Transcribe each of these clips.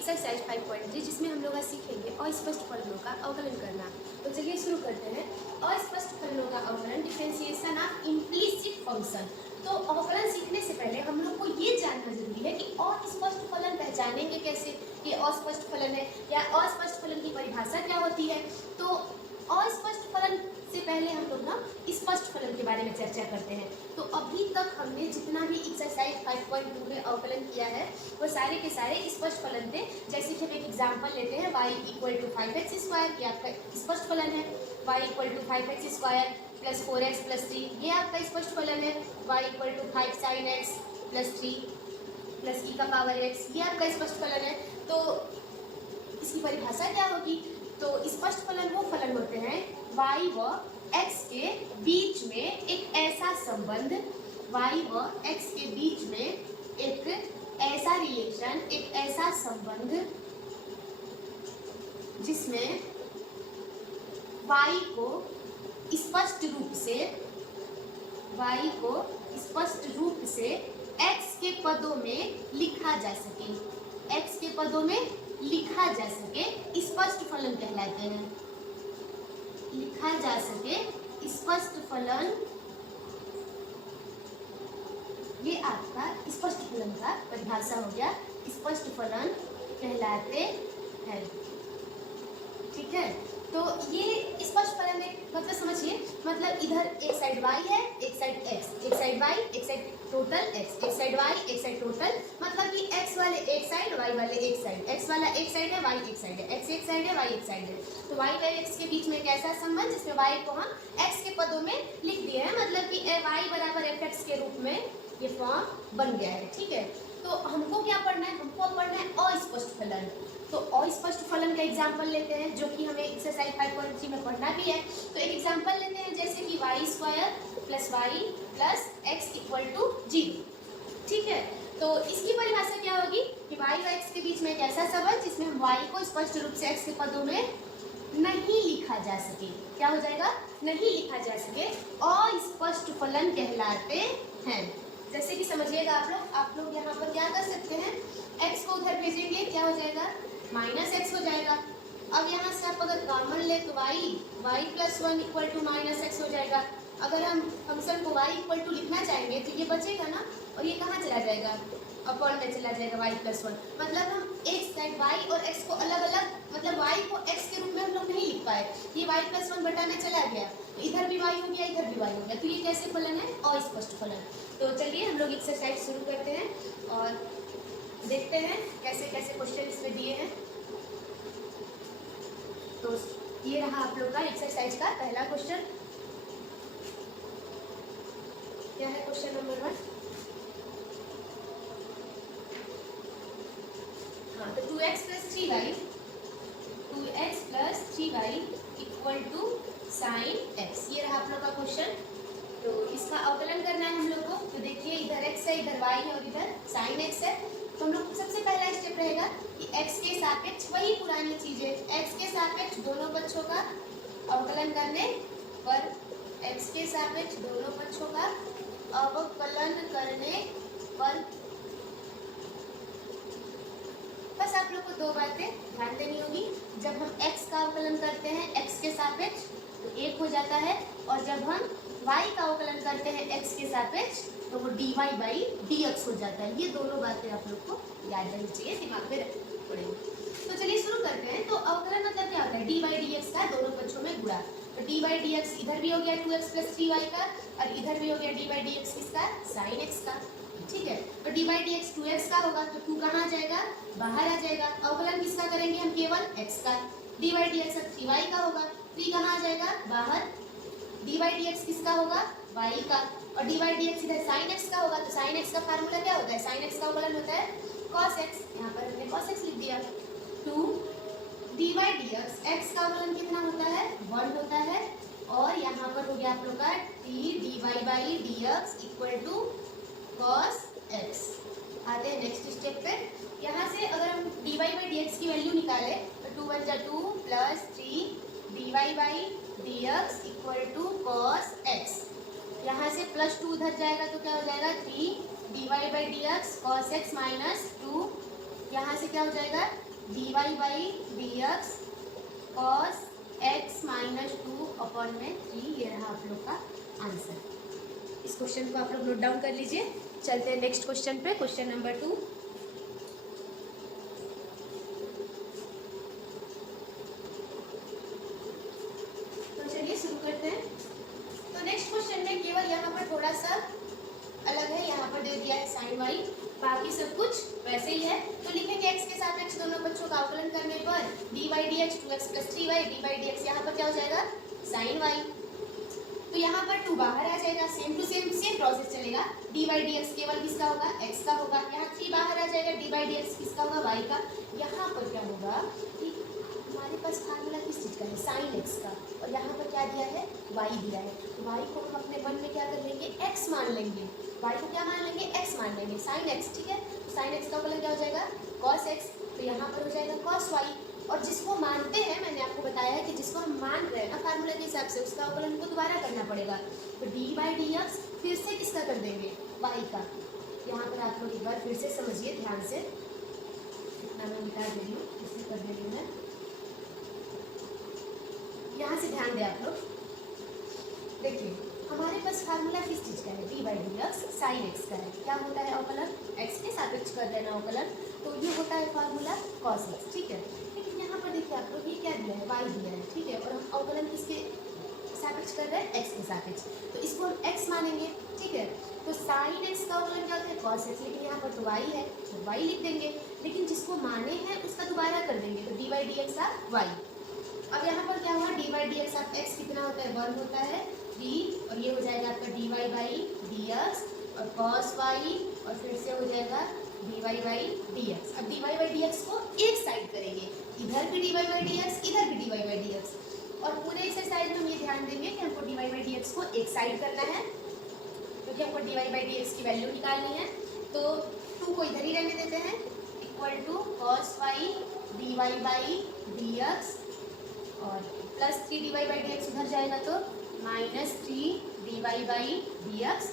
Exercise 5.3 जिसमें हम लोग सीखेंगे अस्पष्ट फलनों का अवकलन करना। तो चलिए शुरू करते हैं। अस्पष्ट फलनों का अवकलन, डिफरेंशिएशन ऑफ इम्प्लिसिट फंक्शन। तो अवकलन सीखने से पहले हम लोग को ये जानना जरूरी है कि अस्पष्ट फलन पहचानेंगे कैसे, ये अस्पष्ट फलन है या अस्पष्ट फलन की परिभाषा क्या होती है। तो अस्पष्ट फलन से पहले हम लोग ना स्पष्ट फलन के बारे में चर्चा करते हैं। तो अभी तक हमने जितना भी एक्सरसाइज 5.2 में अवकलन किया है वो सारे के सारे स्पष्ट फलन थे। जैसे कि हम एक एग्जांपल लेते हैं, y = 5x², ये आपका स्पष्ट फलन है। y = 5x² + 4x + 3, ये आपका स्पष्ट फलन है। y = 5 sin x + 3 + e⁻x, ये आपका स्पष्ट फलन है। तो इसकी परिभाषा क्या होगी? तो स्पष्ट फलन वो फलन होते हैं y व x के बीच में एक ऐसा संबंध, y व x के बीच में एक ऐसा रिलेशन, एक ऐसा संबंध जिसमें y को स्पष्ट रूप से x के पदों में लिखा जा सके, x के पदों में लिखा जा सके, स्पष्ट फलन कहलाते हैं। लिखा जा सके स्पष्ट फलन, ये आपका स्पष्ट फलन का परिभाषा हो गया, स्पष्ट फलन कहलाते हैं। ठीक है, तो ये स्पष्ट फलन में मतलब समझिए, मतलब इधर एक साइड y है, एक साइड x, एक साइड y, एक साइड टोटल x, एक साइड y, एक साइड टोटल, मतलब कि x वाले एक साइड, y वाले एक साइड, x वाला एक साइड है, y एक साइड है, x एक साइड है, y एक साइड है। तो y और x के बीच में एक ऐसा संबंध जिसमें y को हम x के पदों में लिख दिए हैं, मतलब कि y = fx के रूप में ये फॉर्म बन गया है। ठीक है, तो हमको क्या पढ़ना है? हमको पढ़ना है अस्पष्ट फलन। तो अस्पष्ट फलन का एग्जाम्पल लेते हैं जो कि हमें एक्सरसाइज 5.3 में पढ़ना भी है। तो एक एग्जाम्पल लेते हैं, जैसे कि y² + y + x = 0। ठीक है, तो इसकी परिभाषा क्या होगी कि y व x के बीच में एक ऐसा संबंध जिसमें हम y को स्पष्ट रूप से x के पदों में नहीं लिखा जा सके। क्या हो जाएगा? नहीं लिखा जा सके, अस्पष्ट फलन कहलाते हैं। जैसे कि समझिएगा आप लोग यहाँ पर क्या कर सकते हैं, x को उधर भेजेंगे, क्या हो जाएगा? -x हो जाएगा। अब यहाँ से आप अगर कॉमन ले तो y + 1 = -x हो जाएगा। अगर हम फंक्शन को y = लिखना चाहेंगे तो ये बचेगा ना, और ये कहाँ चला जाएगा? अपॉन में चला जाएगा y + 1। मतलब हम एक साइड y और x को अलग अलग, मतलब y को x के रूप में हम लोग नहीं लिख पाए, ये y + 1 बटा में चला गया, तो इधर भी y हो गया, इधर भी y हो गया। तो ये कैसे फलन है? अस्पष्ट फलन। तो चलिए हम लोग एक्सरसाइज शुरू करते हैं और देखते हैं कैसे कैसे क्वेश्चन इसमें दिए हैं। तो ये रहा आप लोग का एक्सरसाइज का पहला क्वेश्चन। क्या है क्वेश्चन नंबर 1? हाँ, तो 2x + 3y = sin x, ये रहा आप लोग का क्वेश्चन। तो इसका अवकलन करना है हम लोग को। तो देखिए, इधर x है, इधर y है और इधर sin x है। तो हम लोग सबसे पहला स्टेप रहेगा कि x के सापेक्ष वही पुरानी चीजें, x के सापेक्ष दोनों पक्षों का अवकलन करने पर, x के सापेक्ष दोनों पक्षों का अवकलन करने पर बस आप लोग को दो बातें ध्यान देनी होगी। जब हम x का अवकलन करते हैं x के सापेक्ष तो 1 हो जाता है, और जब हम y का अवकलन करते हैं x के सापेक्ष तो वो dy/dx हो जाता है। ये दोनों बातें आप लोग को याद रहनी चाहिए, दिमाग में रखनी पड़ेगी। तो चलिए शुरू करते हैं। तो अवकलन मतलब क्या होता है? dy/dx का दोनों पक्षों में गुणा। तो dy/dx इधर भी हो गया 2x + 3y का, और इधर भी हो गया dy/dx किसका? sin x का। ठीक है, तो dy/dx 2x का होगा, तो 2 कहाँ आ जाएगा? बाहर आ जाएगा। अवकलन किसका करेंगे हम? केवल x का। dy/dx 3y का होगा, 3 कहाँ आ जाएगा? बाहर। dy/dx किसका होगा? y का। और dy/dx इधर sin x का होगा, तो sin x का फार्मूला क्या होता है? sin x का अवकलन होता है cos x, यहाँ पर हमने cos x लिख दिया। 2 dy/dx, x का अवकलन कितना होता है? 1 होता है, और यहाँ पर हो गया आप लोग का 3 dy/dx = cos x। आते हैं नेक्स्ट स्टेप पे। यहाँ से अगर हम dy/dx की वैल्यू निकाले तो 2 × 2 + 3 dy/dx = cos x। यहाँ से +2 उधर जाएगा तो क्या हो जाएगा? 3 dy/dx cos x - 2 यहाँ से क्या हो जाएगा dy by d x cos x minus 2/3। ये रहा आप लोग का आंसर। इस क्वेश्चन को आप लोग नोट डाउन कर लीजिए। चलते हैं नेक्स्ट क्वेश्चन पे, क्वेश्चन नंबर 2। तो चलिए शुरू करते हैं। तो नेक्स्ट क्वेश्चन में केवल यहाँ पर थोड़ा सा अलग है, यहाँ पर दे दिया है साइन वाई, बाकी सब कुछ वैसे ही है। तो लिखेंगे x के सापेक्ष दोनों पक्षों का अवकलन करने पर dy dx 2x + 3y dy dx, यहाँ पर क्या हो जाएगा साइन y। तो यहाँ पर 2 बाहर आ जाएगा, सेम टू सेम प्रोसेस चलेगा। dy dx केवल किसका होगा x का होगा, यहाँ 3 बाहर आ जाएगा, dy dx किसका होगा y का। यहाँ पर क्या होगा कि हमारे पास फार्मूला किस चीज़ का है साइन x का, और यहाँ पर क्या दिया है y दिया है। तो y को हम अपने मन में क्या कर लेंगे x मान लेंगे, y को क्या मान लेंगे x मान लेंगे, साइन x। ठीक है, साइन x का अवकलन क्या हो जाएगा cos x, तो यहाँ पर हो जाएगा cos y। और जिसको मानते हैं, मैंने आपको बताया है कि जिसको हम मान रहे हैं ना फार्मूला के हिसाब से, उसका अवकलन को दोबारा करना पड़ेगा। तो dy dx फिर से किसका कर देंगे y का। यहाँ पर आप लोग एक बार फिर से समझिए ध्यान से, इतना मैं मिटा दे रही हूँ, इसे कर दे रही हूँ मैं। यहाँ से ध्यान दें आप लोग, देखिए हमारे पास फार्मूला किस चीज़ का है dy dx साइन x का है। क्या होता है अवकलन x के सापेक्ष कर देना अवकलन, तो ये होता है फार्मूला cos x। ठीक है, लेकिन यहाँ पर देखिए आप लोग ये क्या दिया है y दिया है। ठीक है, और हम अवकलन किसके सापेक्ष कर रहे हैं x के सापेक्ष, तो इसको हम x मानेंगे। ठीक है, तो साइन x का अवकलन क्या होता है cos x, लेकिन यहाँ पर तो y है तो y लिख देंगे, लेकिन जिसको माने हैं उसका दोबारा कर देंगे, तो dy dx y। अब यहाँ पर क्या हुआ dy dx ऑफ x कितना होता है 1 होता है 3, और ये हो जाएगा आपका dy बाई dx और cos y, और फिर से हो जाएगा dy बाई dx। अब dy बाई dx को एक साइड करेंगे, इधर भी dy बाई dx इधर भी dy बाई dx, और पूरे एक्सरसाइज में हम ये ध्यान देंगे कि हमको dy बाई dx को एक साइड करना है, क्योंकि हमको dy बाई dx की वैल्यू निकालनी है। तो 2 को इधर ही रहने देते हैं, equal to cos y dy by dx, और प्लस 3 dy बाई dx उधर जाएगा तो minus 3 dy by dx।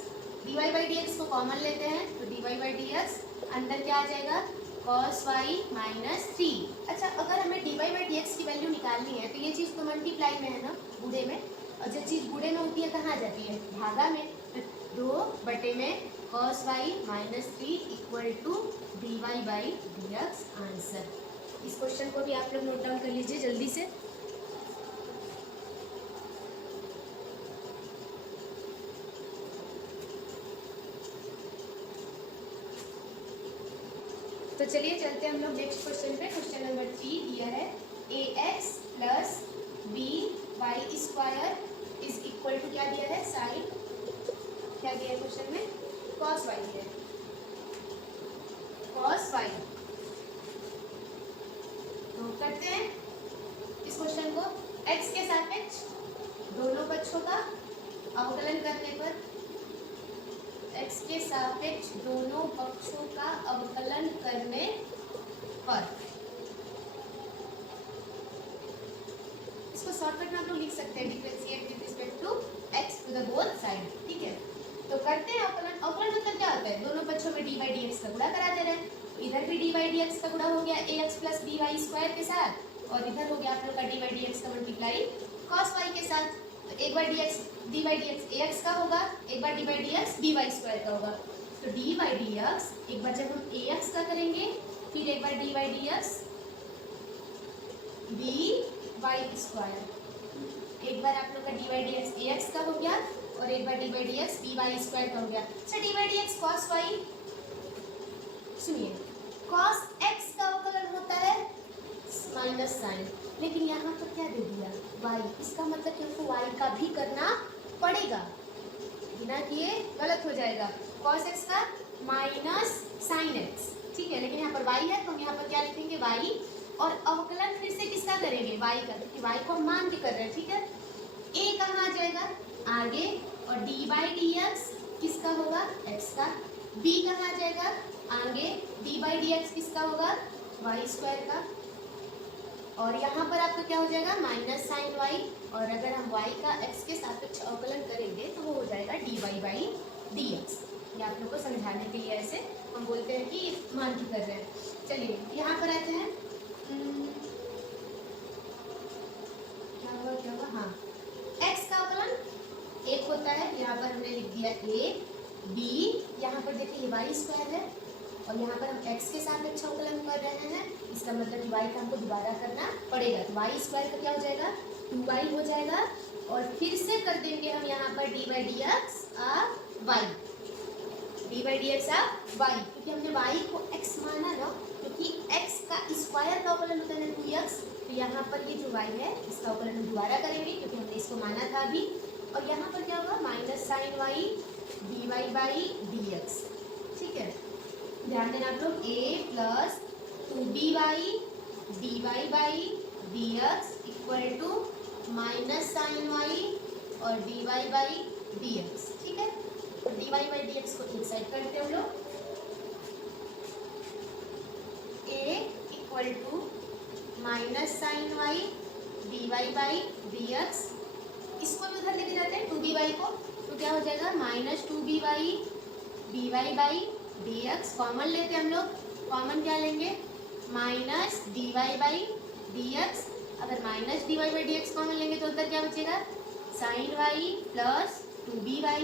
dy by dx को कॉमन लेते हैं तो dy बाई dx अंदर क्या आ जाएगा cos y माइनस 3। अच्छा, अगर हमें dy बाई dx की वैल्यू निकालनी है तो ये चीज़ तो मल्टीप्लाई में है ना, गुणे में, और जो चीज़ गुणे में होती है कहाँ आ जाती है भागा में। 2 में cos y minus 3 equal to dy by dx answer. इस क्वेश्चन को भी आप लोग नोट डाउन कर लीजिए जल्दी से। तो चलिए चलते हैं हम लोग नेक्स्ट क्वेश्चन पे। क्वेश्चन नंबर 3 दिया है ax plus b y square is equal to क्या दिया है साइन, क्या दिया है क्वेश्चन में cos y है, cos y। तो करते हैं इस क्वेश्चन को x के सापेक्ष दोनों पक्षों का अवकलन करने पर, x के सापेक्ष दोनों पक्षों का अवकलन करने पर, इसको शॉर्टकट में आप लोग लिख सकते हैं differentiate with respect to x to the both side. ठीक है, तो करते हैं अवकलन। अवकलन मतलब क्या होता है दोनों पक्षों में dy dx का गुणा करा दे रहे हैं, इधर भी dy dx का गुणा हो गया ax प्लस by स्क्वायर के साथ, और इधर हो गया आप लोग का dy dx का मल्टीप्लाई cos y के साथ। तो एक बार dy dx ax का होगा, एक बार dy dx by स्क्वायर का होगा। तो dy dx एक बार जब हम ax का करेंगे, फिर एक बार dy dx by स्क्वायर, एक बार आप लोग का dy dx ax का हो गया, और एक बार dy dx by स्क्वायर का हो गया। अच्छा, dy dx cos y, सुनिए cos x का अवकलन होता है माइनस साइन, लेकिन यहाँ पर क्या दे दिया y, इसका मतलब कि हमको y का भी करना पड़ेगा, बिना किए गलत हो जाएगा। cos x का माइनस साइन x, ठीक है, लेकिन यहाँ पर y है तो हम यहाँ पर क्या लिखेंगे y, और अवकलन फिर से किसका करेंगे y का, क्योंकि y को हम मान के कर रहे हैं। ठीक है, a कहाँ आ जाएगा आगे, और dy बाई dx किसका होगा x का, b कहाँ आ जाएगा आगे, dy बाई dx किसका होगा y स्क्वायर का, और यहाँ पर आपका क्या हो जाएगा माइनस साइन y, और अगर हम y का x के सापेक्ष अवकलन करेंगे तो वो हो जाएगा dy बाई dx। ये आप लोग को समझाने के लिए ऐसे हम बोलते हैं कि मान के कर रहे हैं। चलिए यहाँ पर आते हैं। क्या हुआ, हाँ, x का अवकलन एक होता है, यहाँ पर हमने लिख दिया a, b, यहाँ पर देखिए ये वाई स्क्वायर है और यहाँ पर हम x के साथ अच्छा अवकलन कर रहे हैं, इसका मतलब कि y का हमको दोबारा करना पड़ेगा। तो वाई स्क्वायर का क्या हो जाएगा, 2y हो जाएगा और फिर से कर देंगे हम यहाँ पर dy dx of y, dy dx of y, क्योंकि हमने y को x माना ना, क्योंकि x का स्क्वायर का अवकलन होता है 2x, तो यहाँ पर ये जो y है इसका अवकलन हम दोबारा करेंगे क्योंकि हमने इसको माना था अभी। और यहाँ पर क्या होगा, minus sine y dy by dx, ठीक है, ध्यान देना आप लोग, a plus 2by dy by dx equal to minus sine y और dy बाई dx, ठीक है। तो dy बाई dx को एक साइड करते हैं हम लोग, a equal to minus sine y dy by dx, इसको भी उधर लेके जाते हैं 2by को, तो क्या हो जाएगा minus 2by dy by dx, common लेते हैं हम लोग, कॉमन क्या लेंगे, माइनस dy बाई dx, अगर minus dy by dx common लेंगे तो उधर क्या बचेगा, साइन y प्लस 2by,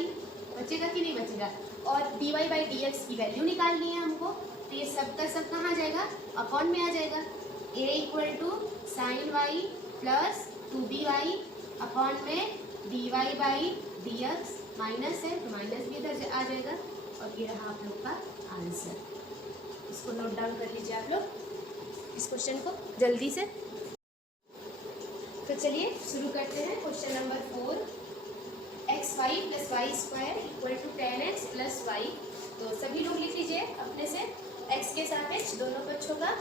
बचेगा कि नहीं बचेगा। और dy बाई dx की वैल्यू निकालनी है हमको, तो ये सब का सब कहाँ जाएगा, अपॉन में आ जाएगा, a equal to sine y plus 2by upon में dy बाई dx, माइनस है तो माइनस भी इधर आ जाएगा और ये रहा आप लोग का आंसर। इसको नोट डाउन कर लीजिए आप लोग इस क्वेश्चन को जल्दी से। तो चलिए शुरू करते हैं question number 4, xy plus y square equal to 10x plus y. तो सभी लोग लिख लीजिए अपने से, x के सापेक्ष दोनों पक्षों का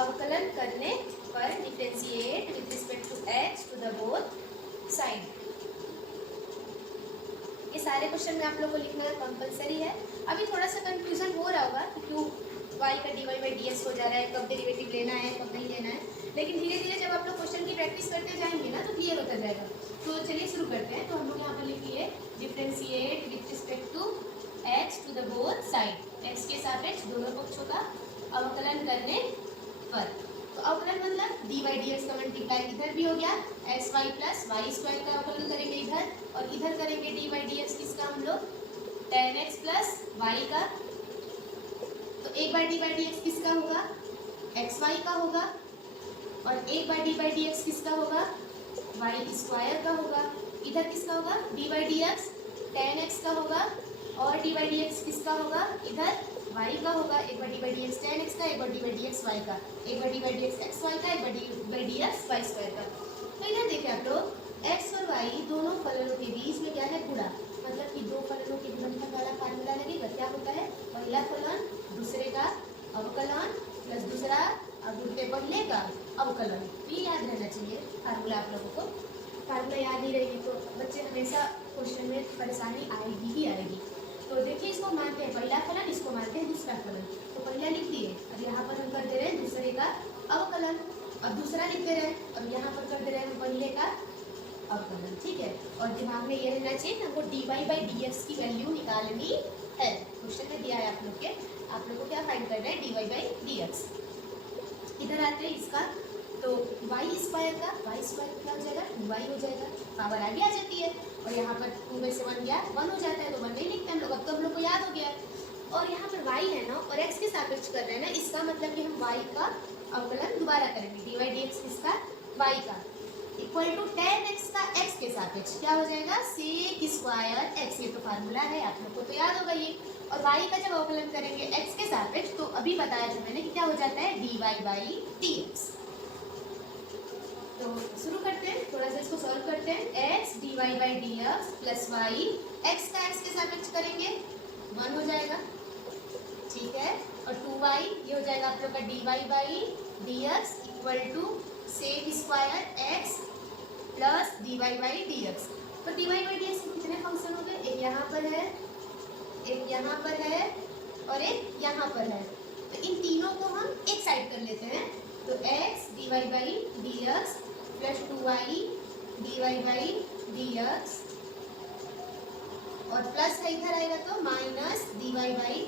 अवकलन करने पर differentiate with respect to x to the both side. ये सारे क्वेश्चन में आप लोगों को लिखना कंपलसरी है। अभी थोड़ा सा कंफ्यूजन हो रहा होगा कि क्यों y का dy बाई dx हो जा रहा है, कब डेरिवेटिव लेना है कब नहीं लेना है, लेकिन धीरे धीरे जब आप लोग क्वेश्चन की प्रैक्टिस करते जाएंगे ना तो क्लियर होता जाएगा। तो चलिए शुरू करते हैं। तो हम लोग यहाँ पर लिखिए differentiate with respect to x to the both side, x के सापेक्ष दोनों पक्षों का अवकलन करने पर। तो अवकलन मतलब dy बाई dx का मल्टीप्लाई इधर भी हो गया, x y plus y square का अवकलन करेंगे इधर, और इधर करेंगे dy बाई dx किसका हम लोग, 10x प्लस वाई का। तो एक बार dy बाई dx किसका होगा, xy का होगा, और एक बार dy बाई dx किसका होगा, वाई स्क्वायर का होगा। इधर किसका होगा, dy बाई dx 10x का होगा, और dy बाई dx किसका होगा, इधर y का होगा। एक बार dy बाई dx 10x का, एक बार dy बाई dx y का, एक बार dy बाई dx xy का, एक बार dy by dx y square का। तो इधर देखिए आप लोग, x और y दोनों फलनों के बीच में क्या है, गुणा, मतलब कि दो फलनों के गुणनफल वाला फार्मूला लगेगा। क्या होता है, पहला फलन दूसरे का अवकलन प्लस दूसरा गुणते पहले का अवकलन। ये याद रहना चाहिए फार्मूला आप लोगों को। फार्मूला याद नहीं रहेगी तो बच्चे हमेशा क्वेश्चन में परेशानी आएगी ही आएगी। तो देखिए इसको मानते हैं पहला फलन, इसको मानते हैं दूसरा फलन। तो पहला लिख दिए, अब यहाँ पर हम कर दे रहे हैं दूसरे का अवकलन, अब दूसरा लिख दे रहे हैं, अब यहाँ पर कर दे रहे हैं हम पहले का अवकलन, ठीक है। और दिमाग में ये रहना चाहिए कि हमको dy बाई dx की वैल्यू निकालनी है। क्वेश्चन में दिया है आप लोग के, आप लोग को क्या फाइंड करना है, dy बाई dx। इधर आते हैं इसका, तो वाई स्क्वायर का, वाई स्क्वायर क्या हो जाएगा, 2y हो जाएगा, पावर आगे आ जाती है, और यहाँ पर 2 में से 1 गया 1 हो जाता है, तो 1 नहीं लिखते हम लोग। अब तो हम लोग को याद हो गया। और यहाँ पर y है ना, और x के सापेक्ष कर रहे हैं ना, इसका मतलब कि हम y का अवकलन दोबारा करेंगे। dy बाई dx किसका, y का, इक्वल टू 10x का x के सापेक्ष क्या हो जाएगा, सेक स्क्वायर x। ये तो फार्मूला है, आप लोग को तो याद होगा ये। और y का जब अवकलन करेंगे x के सापेक्ष, तो अभी बताया था मैंने कि क्या हो जाता है, dy बाई dx। तो शुरू करते हैं, थोड़ा सा इसको सॉल्व करते हैं। x dy by dx plus y, x का x के सापेक्ष करेंगे 1 हो जाएगा, ठीक है। और 2y ये हो जाएगा आप लोग का dy by dx equal to sec square x plus dy by dx। तो dy बाई dx के कितने फंक्शन हो गए, एक यहाँ पर है, एक यहाँ पर है, और एक यहाँ पर है। तो इन तीनों को हम एक साइड कर लेते हैं। तो x dy by dx plus 2y dy by dx, और प्लस का इधर आएगा तो minus dy by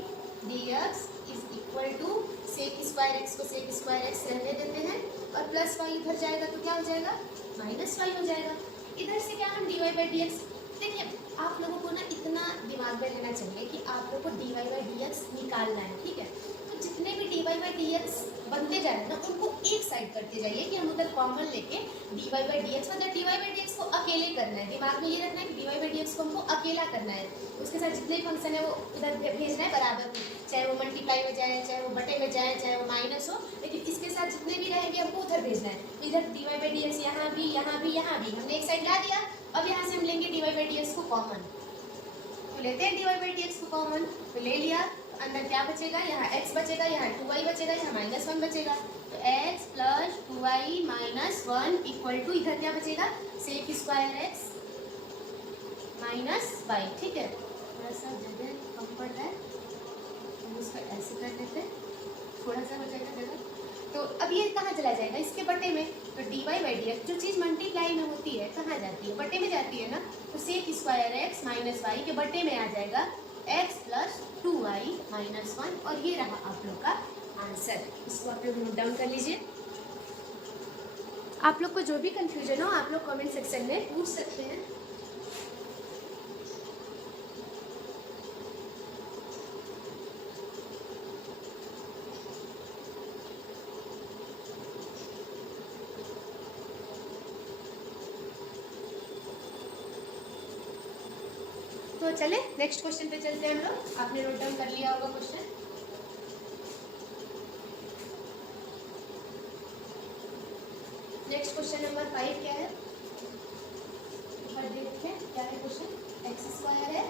dx is equal to sec square x को सेक स्क्वायर एक्स रहने देते हैं और प्लस वाई इधर जाएगा तो क्या हो जाएगा, माइनस वाई हो जाएगा। इधर से क्या हम d y by d x, देखिए आप लोगों को ना इतना दिमाग में रहना चाहिए कि आप लोगों को d y by d x निकालना है, ठीक है। तो जितने भी d y by d x बनते जा रहे हैं ना उनको एक साइड करते जाइए कि हम उधर कॉमन लेके d y by d x, मतलब d y by d x को अकेले करना है। दिमाग में ये रखना है कि d y by d x को हमको अकेला करना है, उसके साथ जितने भी फंक्शन है वो उधर भेजना है बराबर में, चाहे वो मल्टीप्लाई हो जाए, चाहे वो बटे में जाए, चाहे वो माइनस हो, लेकिन इसके साथ जितने भी रहेंगे हमको उधर भेजना है। इधर d y by d x यहाँ भी, यहाँ भी, यहाँ भी हमने एक साइड ला दिया। अब यहाँ से हम लेंगे d y by d x को कॉमन, तो लेते हैं d y by d x को कॉमन, तो ले लिया। अंदर क्या बचेगा, यहाँ x बचेगा, यहाँ 2y बचेगा, यहाँ -1 बचेगा। तो x plus 2y minus 1 equal to इधर क्या बचेगा, sec square x minus y, ठीक है। थोड़ा सा जगह कम पड़ रहा है, हम इसको ऐसे कर देते हैं, थोड़ा सा हो जाएगा जगह। तो अब ये कहाँ चला जाएगा, इसके बटे में। तो d y by d x जो चीज़ मल्टीप्लाई में होती है कहाँ जाती है, बटे में जाती है ना। तो sec square x minus y के बटे में आ जाएगा x प्लस 2y माइनस 1, और ये रहा आप लोग का आंसर। इसको आप लोग नोट डाउन कर लीजिए। आप लोग को जो भी कंफ्यूजन हो आप लोग कमेंट सेक्शन में पूछ सकते हैं। तो चले नेक्स्ट क्वेश्चन पे चलते हैं हम लोग। आपने नोट डाउन कर लिया होगा क्वेश्चन। नेक्स्ट क्वेश्चन नंबर 5 क्या है, ऊपर देखते हैं क्या है क्वेश्चन। एक्स स्क्वायर है,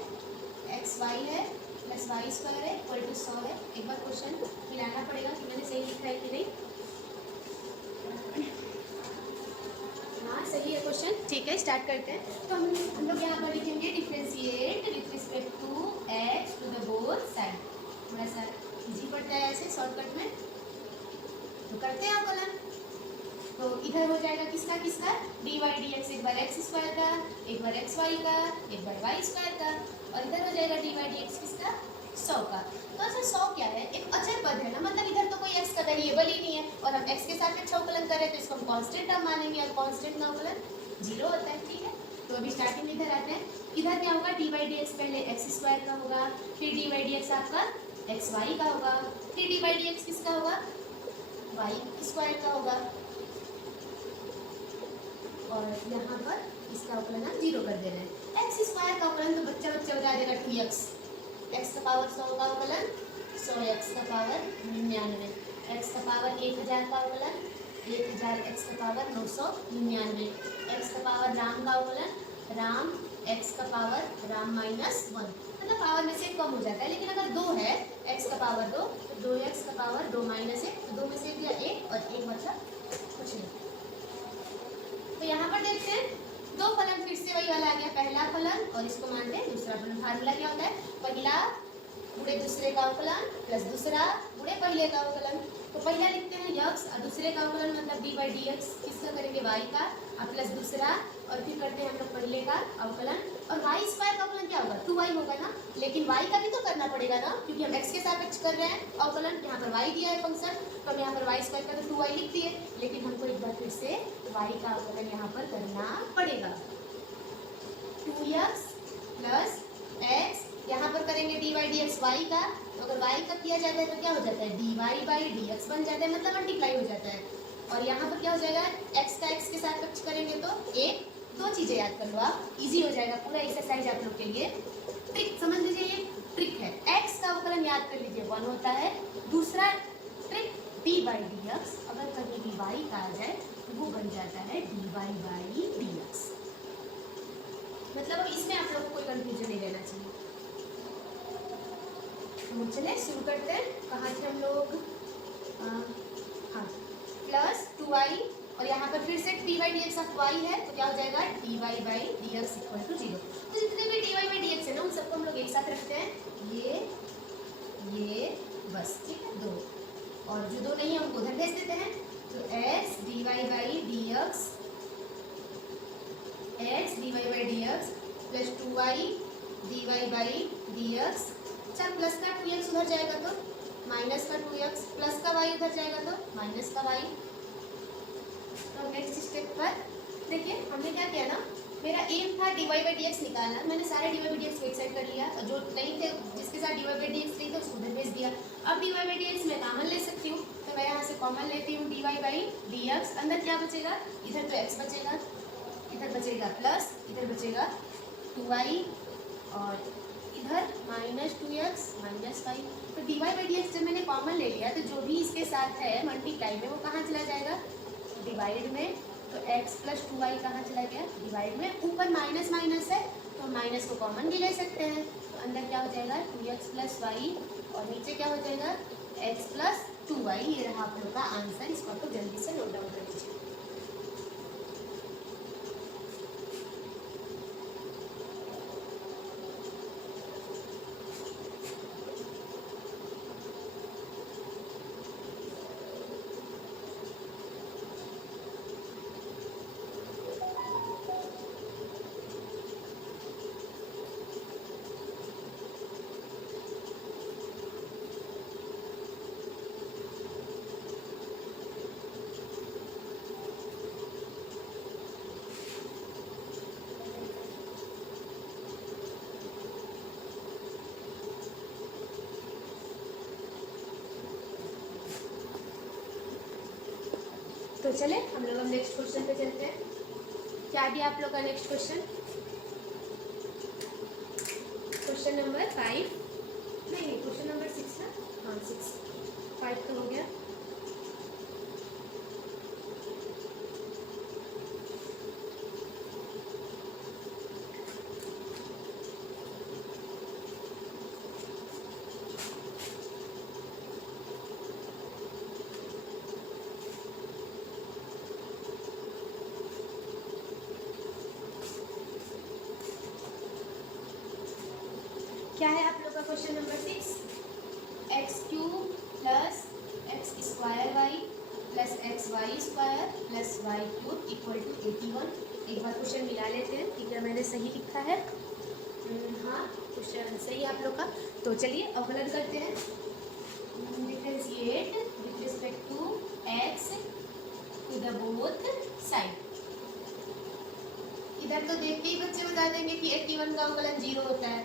एक्स वाई है प्लस वाई स्क्वायर है इक्वल टू 100 है। एक बार क्वेश्चन मिलाना पड़ेगा कि मैंने सही लिखा है कि नहीं। हाँ सही है क्वेश्चन, ठीक है स्टार्ट करते हैं। तो हम लोग यहाँ पर लिखेंगे differentiate with respect to x to the both side. थोड़ा सा इजी पड़ता है ऐसे शॉर्टकट में, तो करते हैं अवकलन। तो इधर हो जाएगा किसका किसका, डी वाई डी एक्स, एक बार एक्स स्क्वायर का, एक बार एक्स वाई का, एक बार वाई स्क्वायर का, और इधर हो जाएगा डी वाई डी एक्स किसका, 100 का। तो अच्छा 100 क्या है, एक अचर पद है ना, मतलब इधर तो कोई एक्स का वेरिएबल ही नहीं है, और हम एक्स के साथ अच्छा अवकलन कर रहे हैं तो इसको हम कांस्टेंट टर्म मानेंगे, और कांस्टेंट का अवकलन 0 होता है, ठीक है। तो अभी स्टार्टिंग में इधर आते हैं। इधर क्या होगा, डी वाई डी एक्स पहले एक्स स्क्वायर का होगा, फिर डी वाई डी एक्स आपका एक्स वाई का होगा, फिर डी वाई डी एक्स किसका होगा, वाई स्क्वायर का होगा, और यहाँ पर इसका अवकलन हम 0 कर दे रहे हैं। एक्स स्क्वायर का अवकलन तो बच्चा बच्चा बता देगा 2x, एक्स का पावर 100 का अवकलन 100 एक्स का पावर 99, एक्स का पावर 1000 का अवकलन 1000 एक्स का पावर 999, एक्स का पावर राम का अवकलन राम एक्स का पावर राम -1, मतलब पावर में से कम हो जाता है। लेकिन अगर 2 है एक्स का पावर 2 तो 2x का पावर 2 -1, तो 2 में से दिया 1 और 1 मतलब कुछ नहीं। तो यहाँ पर देखते हैं दो फलन, फिर से वही वाला आ गया, पहला फलन और इसको मानते हैं दूसरा फलन। फार्मूला क्या होता है, पहला गुणे दूसरे का अवकलन प्लस दूसरा गुणे पहले का अवकलन। तो पहला लिखते हैं यक्स और दूसरे का अवकलन मतलब डी बाई डी एक्स, किसका करेंगे वाई का, और प्लस दूसरा, और फिर करते हैं हम लोग पहले का अवकलन। और वाई स्क्वायर का अवकलन क्या होगा, 2y होगा ना, लेकिन y का भी तो करना पड़ेगा ना, क्योंकि हम x के सापेक्ष कर रहे हैं अवकलन। यहाँ पर y दिया है फंक्शन, तो हम यहाँ पर y स्क्वायर का तो 2y लिख दिए, लेकिन हमको एक बार फिर से y का अवकलन यहाँ पर करना पड़ेगा। 2x प्लस x, यहाँ पर करेंगे d y d x y का, तो अगर y का किया जाता है तो क्या हो जाता है, d y by d x बन जाता है, मतलब मल्टीप्लाई हो जाता है। और यहाँ पर क्या हो जाएगा, x का x के सापेक्ष करेंगे तो एक, दो चीज़ें याद कर लो आप, इजी हो जाएगा पूरा एक्सरसाइज आप लोग के लिए। ट्रिक समझ लीजिए, ये ट्रिक है, x का अवकलन याद कर लीजिए 1 होता है। दूसरा trick D by d x, अगर कहीं डी वाई का आ जाए तो वो बन जाता है d y by d x. मतलब अब इसमें आप लोग को कोई कंफ्यूजन नहीं रहना चाहिए। तो चलिए शुरू करते हैं, कहाँ थे हम लोग, हाँ प्लस 2y, और यहाँ पर फिर से d y d x of y है, तो क्या हो जाएगा d y by d x equal to 0। तो जितने भी d y by d x है ना उन सबको हम लोग एक साथ रखते हैं, ये बस, ठीक है, 2, और जो 2 नहीं है उनको उधर भेज देते हैं। तो x d y by d x, x d y by d x plus 2y d y by d x, अच्छा प्लस का 2x उधर जाएगा तो माइनस का 2x प्लस का y उधर जाएगा तो माइनस का y। तो नेक्स्ट स्टेप पर देखिए हमने क्या किया ना, मेरा एम था dy बाई डी एक्स निकालना, मैंने सारे dy बाई डी एक्स एक साइड कर लिया और जो नहीं थे जिसके साथ dy बाई डी एक्स नहीं थे उसको उधर भेज दिया। अब dy बाई डी एक्स मैं कॉमन ले सकती हूँ, तो मैं यहाँ से कॉमन लेती हूँ dy बाई डी एक्स। अंदर क्या बचेगा, इधर तो x बचेगा, इधर बचेगा प्लस, इधर बचेगा 2y और इधर माइनस 2x माइनस 5। तो dy बाई डी एक्स जब मैंने कॉमन ले लिया तो जो भी इसके साथ है मल्टीप्लाई में वो कहाँ चला जाएगा, डिवाइड में। तो x प्लस 2y कहाँ चला गया, डिवाइड में। ऊपर माइनस माइनस है तो माइनस को कॉमन भी ले सकते हैं, तो अंदर क्या हो जाएगा 2x प्लस y और नीचे क्या हो जाएगा x प्लस 2y। ये रहा आप लोग का आंसर, इसको आपको जल्दी से नोट डाउन कर लीजिए। तो चले हम लोग अब नेक्स्ट क्वेश्चन पे चलते हैं। क्या दिया आप लोग का नेक्स्ट क्वेश्चन, क्वेश्चन नंबर 5, नहीं क्वेश्चन नंबर 6 ना, हाँ 6, 5 तो हो गया। क्या है आप लोग का question number 6, x cube plus x square y plus x y square plus y cube equal to 81। एक बार क्वेश्चन मिला लेते हैं, ठीक है मैंने सही लिखा है, हाँ क्वेश्चन सही है आप लोग का। तो चलिए अवकलन करते हैं, differentiate with respect to x to the both side. इधर तो देखते ही बच्चे बता देंगे कि 81 का अवकलन 0 होता है,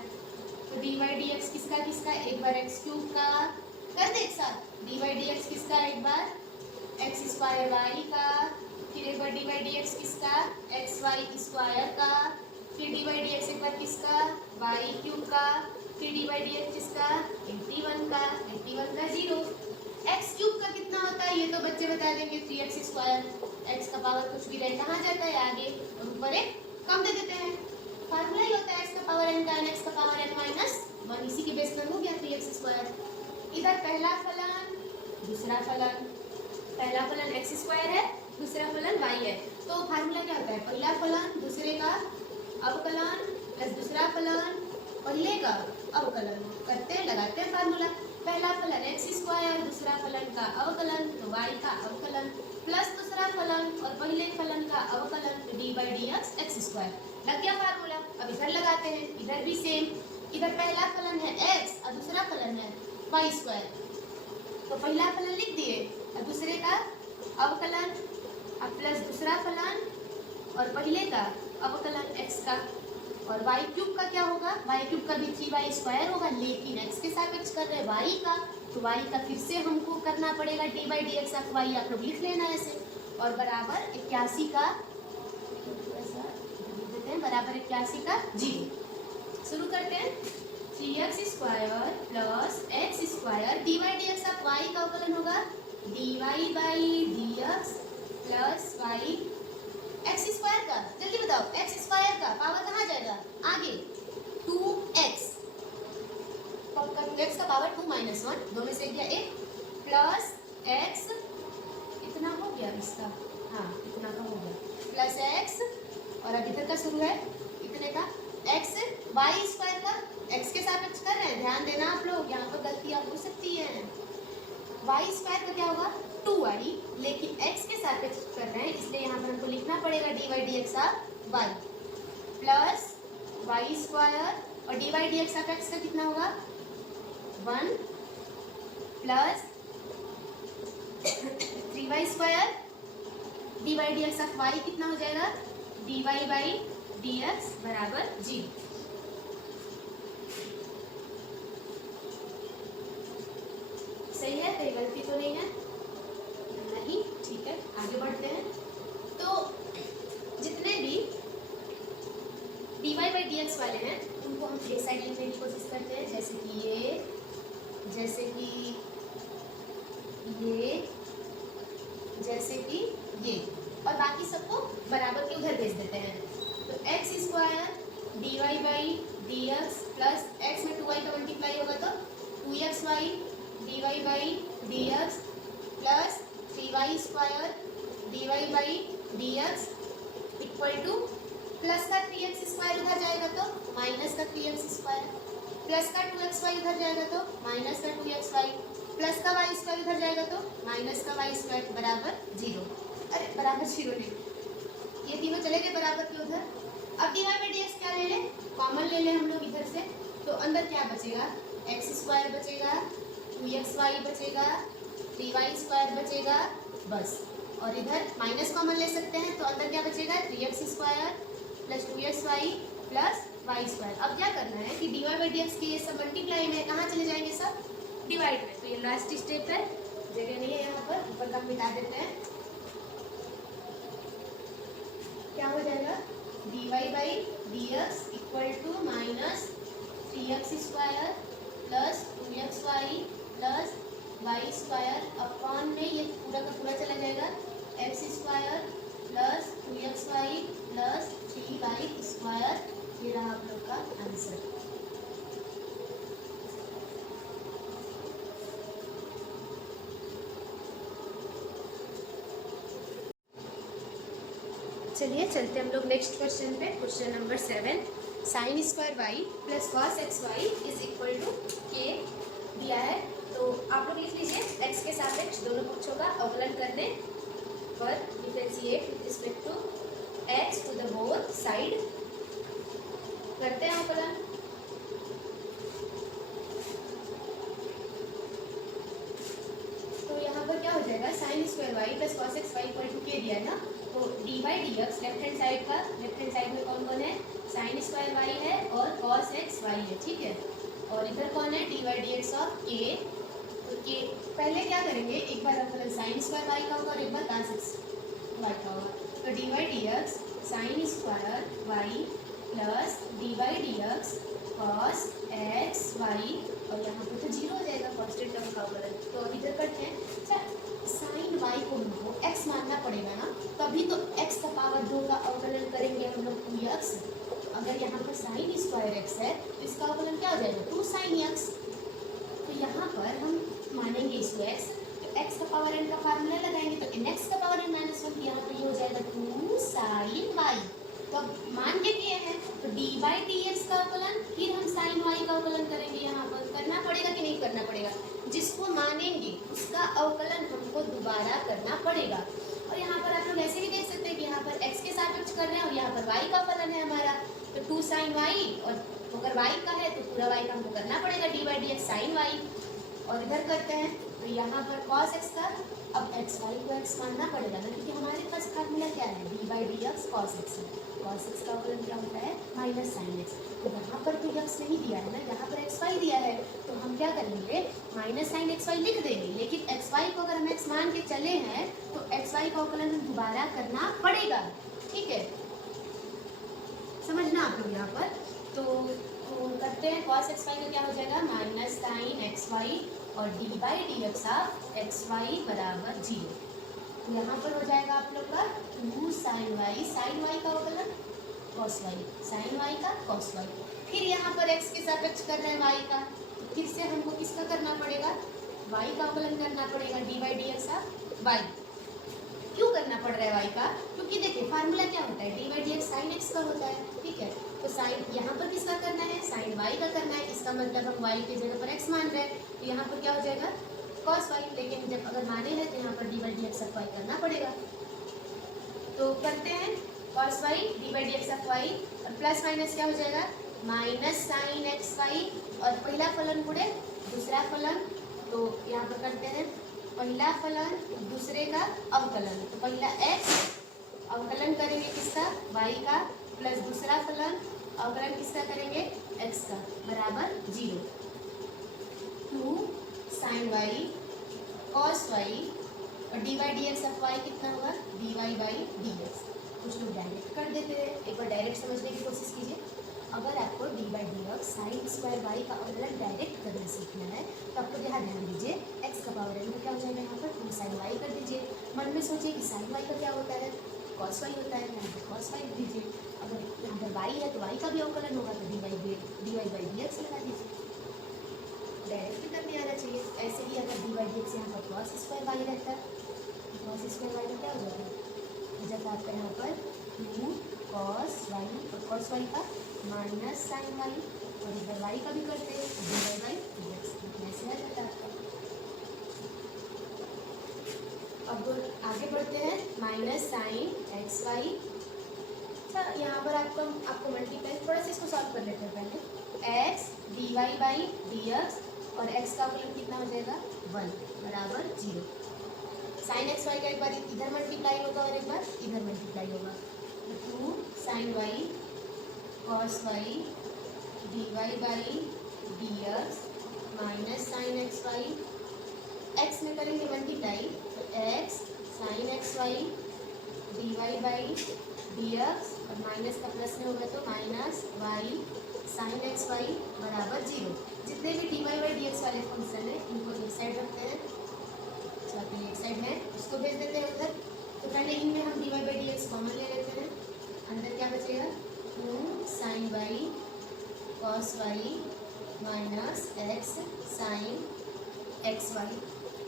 तो डी बाई डी एक्स किसका किसका, एक बार एक्स क्यूब का कर दे एक साथ, डी बाई डी एक्स किसका, एक बार एक्स स्क्वायर वाई का, फिर एक बार डी बाई डी एक्स किसका, एक्स वाई स्क्वायर का, फिर डी बाई डी एक्स एक बार किसका, वाई क्यूब का, फिर डी बाई डी एक्स किसका 81 का, 81 का 0। एक्स क्यूब का कितना होता है ये तो बच्चे बता देंगे 3x स्क्वायर, एक्स का पावर कुछ भी रहे कहाँ जाता है आगे और ऊपर एक कम दे देते हैं, फार्मूला ही होता है एक्स का पावर n का n, एक्स का पावर n माइनस 1, इसी के बेस पर हो गया 3x स्क्वायर। इधर पहला फलन दूसरा फलन, पहला फलन एक्स स्क्वायर है दूसरा फलन y है, तो फार्मूला क्या होता है, पहला फलन दूसरे का अवकलन प्लस दूसरा फलन पहले का अवकलन, करते हैं लगाते हैं फार्मूला। पहला फलन एक्स स्क्वायर दूसरा फलन का अवकलन तो y का अवकलन प्लस दूसरा फलन और पहले फलन का अवकलन तो d by d x square. लग गया फार्मूला। अब इधर लगाते हैं, इधर भी सेम, इधर पहला फलन है x और दूसरा फलन है y स्क्वायर, तो पहला फलन लिख दिए और दूसरे का अवकलन अब प्लस दूसरा फलन और पहले का अवकलन x का, और y क्यूब का क्या होगा, y क्यूब का भी 3y स्क्वायर होगा, लेकिन x के सापेक्ष कर रहे हैं y का, तो y का फिर से हमको करना पड़ेगा d by d x of y, आप लोग लिख लेना ऐसे, और बराबर 81 का देते हैं, बराबर 81 का 0। शुरू करते हैं, 3x square plus x square d by d x of y का अवकलन होगा dy by d x plus y x square का, जल्दी बताओ एक्स स्क्वायर का पावर कहाँ जाएगा आगे 2x, एक्स का पावर 2 माइनस 1, दो में से गया एक, प्लस एक्स इतना हो गया इसका, हाँ इतना का हो गया, प्लस एक्स और अब इधर का शुरू है इतने का एक्स वाई स्क्वायर का, एक्स के सापेक्ष कर रहे हैं, ध्यान देना आप लोग, यहाँ पर गलतियाँ हो सकती हैं। वाई स्क्वायर का क्या होगा 2y, लेकिन x के सापेक्ष कर रहे हैं इसलिए यहाँ पर हमको लिखना पड़ेगा d by d x of y plus y square और d by d x of x का कितना होगा 1 plus 3y square dy dx of y कितना हो जाएगा, dy बाई dx बराबर 0। सही है, कोई गलती तो नहीं है? नहीं, ठीक है, आगे बढ़ते हैं। तो जितने भी dy बाई dx वाले हैं उनको हम एक साइड लिखने की कोशिश करते हैं, जैसे कि ये, जैसे कि ये, जैसे कि ये, और बाकी सबको बराबर के उधर भेज देते हैं। तो x square d y by d x plus x में 2y का मल्टीप्लाई होगा तो 2xy d y by d x plus 3y square d y by d x equal to plus का 3x स्क्वायर उधर जाएगा तो माइनस का 3x square, plus का 2xy उधर जाएगा तो माइनस का 2xy, प्लस का y स्क्वायर उधर जाएगा तो माइनस का y स्क्वायर बराबर 0। अरे बराबर 0 नहीं, ये तीनों चले गए बराबर के उधर। अब dy बाई dx क्या ले लें, कॉमन ले लें हम लोग इधर से, तो अंदर क्या बचेगा, x स्क्वायर बचेगा, 2xy बचेगा, 3y स्क्वायर बचेगा, बस। और इधर माइनस कॉमन ले सकते हैं, तो अंदर क्या बचेगा, 3x square plus 2xy plus y square. अब क्या करना है कि dy बाई dx के ये सब मल्टीप्लाई में कहाँ चले जाएंगे, सब डिवाइड में। तो ये लास्ट स्टेप है, जगह नहीं है यहाँ पर, ऊपर का मिटा देते हैं। क्या हो जाएगा, dy by dx equal to minus 3x square plus 2xy plus y square upon में ये पूरा का पूरा चला जाएगा x square plus 2xy plus 3y square. ये रहा आप लोग का आंसर। चलिए चलते हम लोग नेक्स्ट क्वेश्चन पे, question number 7। Sine square y plus cos x y is equal to k दिया है। तो आप लोग लिख लीजिए एक्स के सापेक्ष दोनों पक्षों का अवकलन करने पर differentiate with respect to x to the both side करते हैं अवकलन। तो यहाँ पर क्या हो जाएगा, sine square y plus cos x y equal to k दिया है ना, तो d by d x left hand side का, लेफ्ट हैंड साइड में कौन कौन है, साइन स्क्वायर वाई है और कॉस एक्स वाई है, ठीक है। और इधर कौन है, d by d x of के। तो के पहले क्या करेंगे, एक बार अवकलन साइन स्क्वायर वाई का होगा और एक बार कॉस एक्स वाई का होगा। तो d by d x sine square y plus d by d x cos x y, और यहाँ पे तो 0 हो जाएगा कांस्टेंट टर्म का अवकलन। तो अब इधर करते हैं, अच्छा साइन वाई को हमको x मानना पड़ेगा ना, तभी तो x का पावर 2 का अवकलन करेंगे हम लोग 2x। अगर यहाँ पर साइन स्क्वायर x है तो इसका अवकलन क्या हो जाएगा, 2 साइन x। तो यहाँ पर हम मानेंगे इसको x, तो x का पावर n का फार्मूला लगाएंगे तो इन x का पावर n माइनस 1, यहाँ पर ये हो जाएगा 2 साइन y। तो अब मान के किए हैं तो डी बाई डी एक्स का अवकलन, फिर हम साइन वाई का अवकलन करेंगे। यहाँ पर करना पड़ेगा कि नहीं करना पड़ेगा, जिसको मानेंगे उसका अवकलन हमको दोबारा करना पड़ेगा। और यहाँ पर आप लोग ऐसे भी देख सकते हैं कि यहाँ पर x के सापेक्ष कर रहे हैं और यहाँ पर y का अवकलन है हमारा, तो 2 साइन y, और अगर y का है तो पूरा y का हमको करना पड़ेगा d by d x sine y। और इधर करते हैं तो यहाँ पर cos x का, अब x y को x मानना पड़ेगा ना, क्योंकि हमारे पास फार्मूला क्या है, d by d x cos x है। कॉस एक्स का अवकलन क्या होता है, माइनस साइन एक्स। तो यहाँ पर तो x नहीं दिया है ना, यहाँ पर एक्स वाई दिया है, तो हम क्या करेंगे, माइनस साइन एक्स वाई लिख देंगे। लेकिन एक्स वाई को अगर हम x मान के चले हैं तो एक्स वाई का अवकलन हम दोबारा करना पड़ेगा, ठीक है, समझना आप लोग यहाँ पर। तो करते हैं, कॉस एक्स वाई का क्या हो जाएगा, माइनस साइन एक्स वाई और d by d x of x y बराबर 0। तो यहाँ पर हो जाएगा आप लोग का 2 साइन वाई, साइन वाई का अवकलन कॉस वाई, साइन वाई का कॉस वाई। फिर यहाँ पर x के सापेक्ष कर रहे हैं y का, तो फिर से हमको किसका करना पड़ेगा, y का अवकलन करना पड़ेगा d by d x of y। क्यों करना पड़ रहा है y का, क्योंकि देखिए फार्मूला क्या होता है, d by d x sine x का होता है, ठीक है। तो साइन यहाँ पर किसका करना है, साइन y का करना है, इसका मतलब हम y की जगह पर x मान रहे हैं, तो यहाँ पर क्या हो जाएगा कॉस वाई। लेकिन जब अगर माने हैं तो यहाँ पर d by d x of y करना पड़ेगा। तो करते हैं cos y d by d x of y, और प्लस माइनस क्या हो जाएगा, माइनस साइन एक्स वाई, और पहला फलन गुणे दूसरा फलन तो यहाँ पर करते हैं पहला फलन दूसरे का अवकलन। तो पहला x अवकलन करेंगे किसका, y का, प्लस दूसरा फलन अवकलन किसका करेंगे, x का, बराबर 0। 2 sin y cos y और dy dx ऑफ y कितना होगा, dy बाई dx। कुछ लोग डायरेक्ट कर देते हैं, एक बार डायरेक्ट समझने की कोशिश कीजिए। अगर आपको d by d x sine square y का अवकलन डायरेक्ट करना सीखना है तो आपको यहाँ ध्यान दीजिए, एक्स का पावर एन का क्या हो जाएगा, यहाँ पर 2 साइन वाई कर दीजिए। मन में सोचिए कि साइन वाई का क्या होता है, कॉस वाई होता है, यहाँ पर कॉस वाई दीजिए। अगर यहाँ पर वाई है तो वाई का भी अवकलन होगा तो d y by d x लगा दीजिए। डायरेक्ट भी करने आना चाहिए। ऐसे ही अगर डी बाई डी एक्स यहाँ पर कॉस स्क्वायर वाई रहता है, कॉस स्क्वायर वाई का क्या हो जाता है, जब आपका यहाँ पर 2 कॉस वाई और कॉस वाई का माइनस साइन वाई और इधर वाई का भी करते हैं d y by d x, ऐसे आ जाता है आपका। अब आगे बढ़ते हैं, माइनस साइन एक्स वाई। अच्छा, यहाँ पर आपको मल्टीप्लाई थोड़ा सा इसको सॉल्व कर लेते हैं पहले। X d y by d x और एक्स का अवकलन कितना हो जाएगा, 1 बराबर 0। साइन एक्स वाई का एक बार इधर मल्टीप्लाई होगा और एक बार इधर मल्टीप्लाई होगा। 2 sine y cos y dy by dx minus sine x y, x में करेंगे मल्टीप्लाई तो x sine x y dy by dx और माइनस का प्लस में होगा तो minus y sine x y बराबर 0। जितने भी dy बाई dx वाले फंक्शन है इनको एक साइड रखते हैं, चाहे एक साइड है उसको भेज देते हैं उधर। तो पहले इनमें हम dy बाई dx कॉमन ले लेते हैं, अंदर क्या बचेगा, 2 sine y cos y minus x sine x y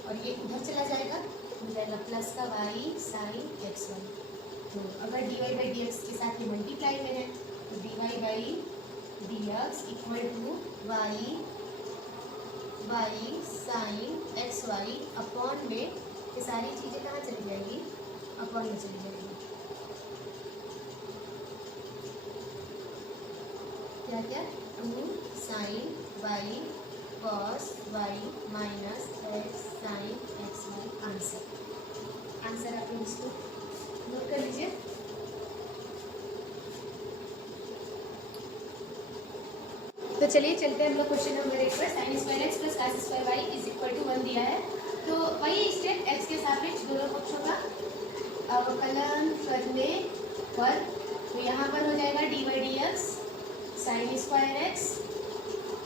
और ये उधर चला जाएगा, हो जाएगा प्लस का वाई साइन एक्स वाई। तो अगर d y by d x के साथ ये मल्टीप्लाई में है तो d y by d x equal to y sine x y upon में ये सारी चीज़ें कहाँ चली जाएगी, अपॉन में चली जाएगी। क्या क्या, 2 sine y cos y minus x sine x y. Answer आप लोग इसको नोट कर लीजिए। तो चलिए चलते हैं हम लोग क्वेश्चन नंबर 1 पर। Sine square x plus cos square y is equal to 1 दिया है, तो वही स्टेप एक्स के सापेक्ष दोनों पक्षों का अवकलन करने पर तो यहाँ पर हो जाएगा d by d x sine square x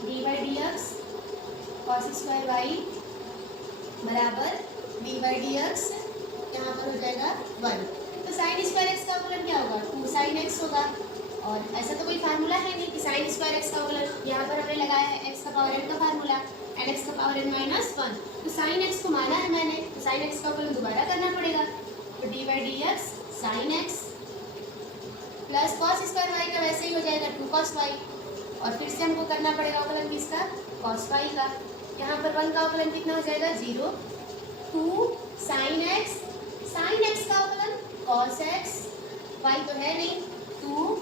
d by d x cos square y बराबर डी बाई डी एक्स, यहाँ पर हो जाएगा 1। तो साइन स्क्वायर एक्स का अवकलन क्या होगा, 2 साइन एक्स होगा। और ऐसा तो कोई फार्मूला है नहीं कि साइन स्क्वायर एक्स का अवकलन, यहाँ पर हमने लगाया है एक्स का पावर एन का फार्मूला, एन एक्स का पावर एन माइनस 1। तो साइन एक्स को माना है मैंने, तो साइन एक्स का अवकलन दोबारा करना पड़ेगा। तो d by d x sine x plus cos square y का वैसे ही हो जाएगा 2 कॉस वाई और फिर से हमको करना पड़ेगा अवकलन किसका, कॉस वाई का। यहाँ पर 1 का अवकलन कितना हो जाएगा, 0। 2 साइन एक्स का अवकलन कॉस एक्स, वाई तो है नहीं, 2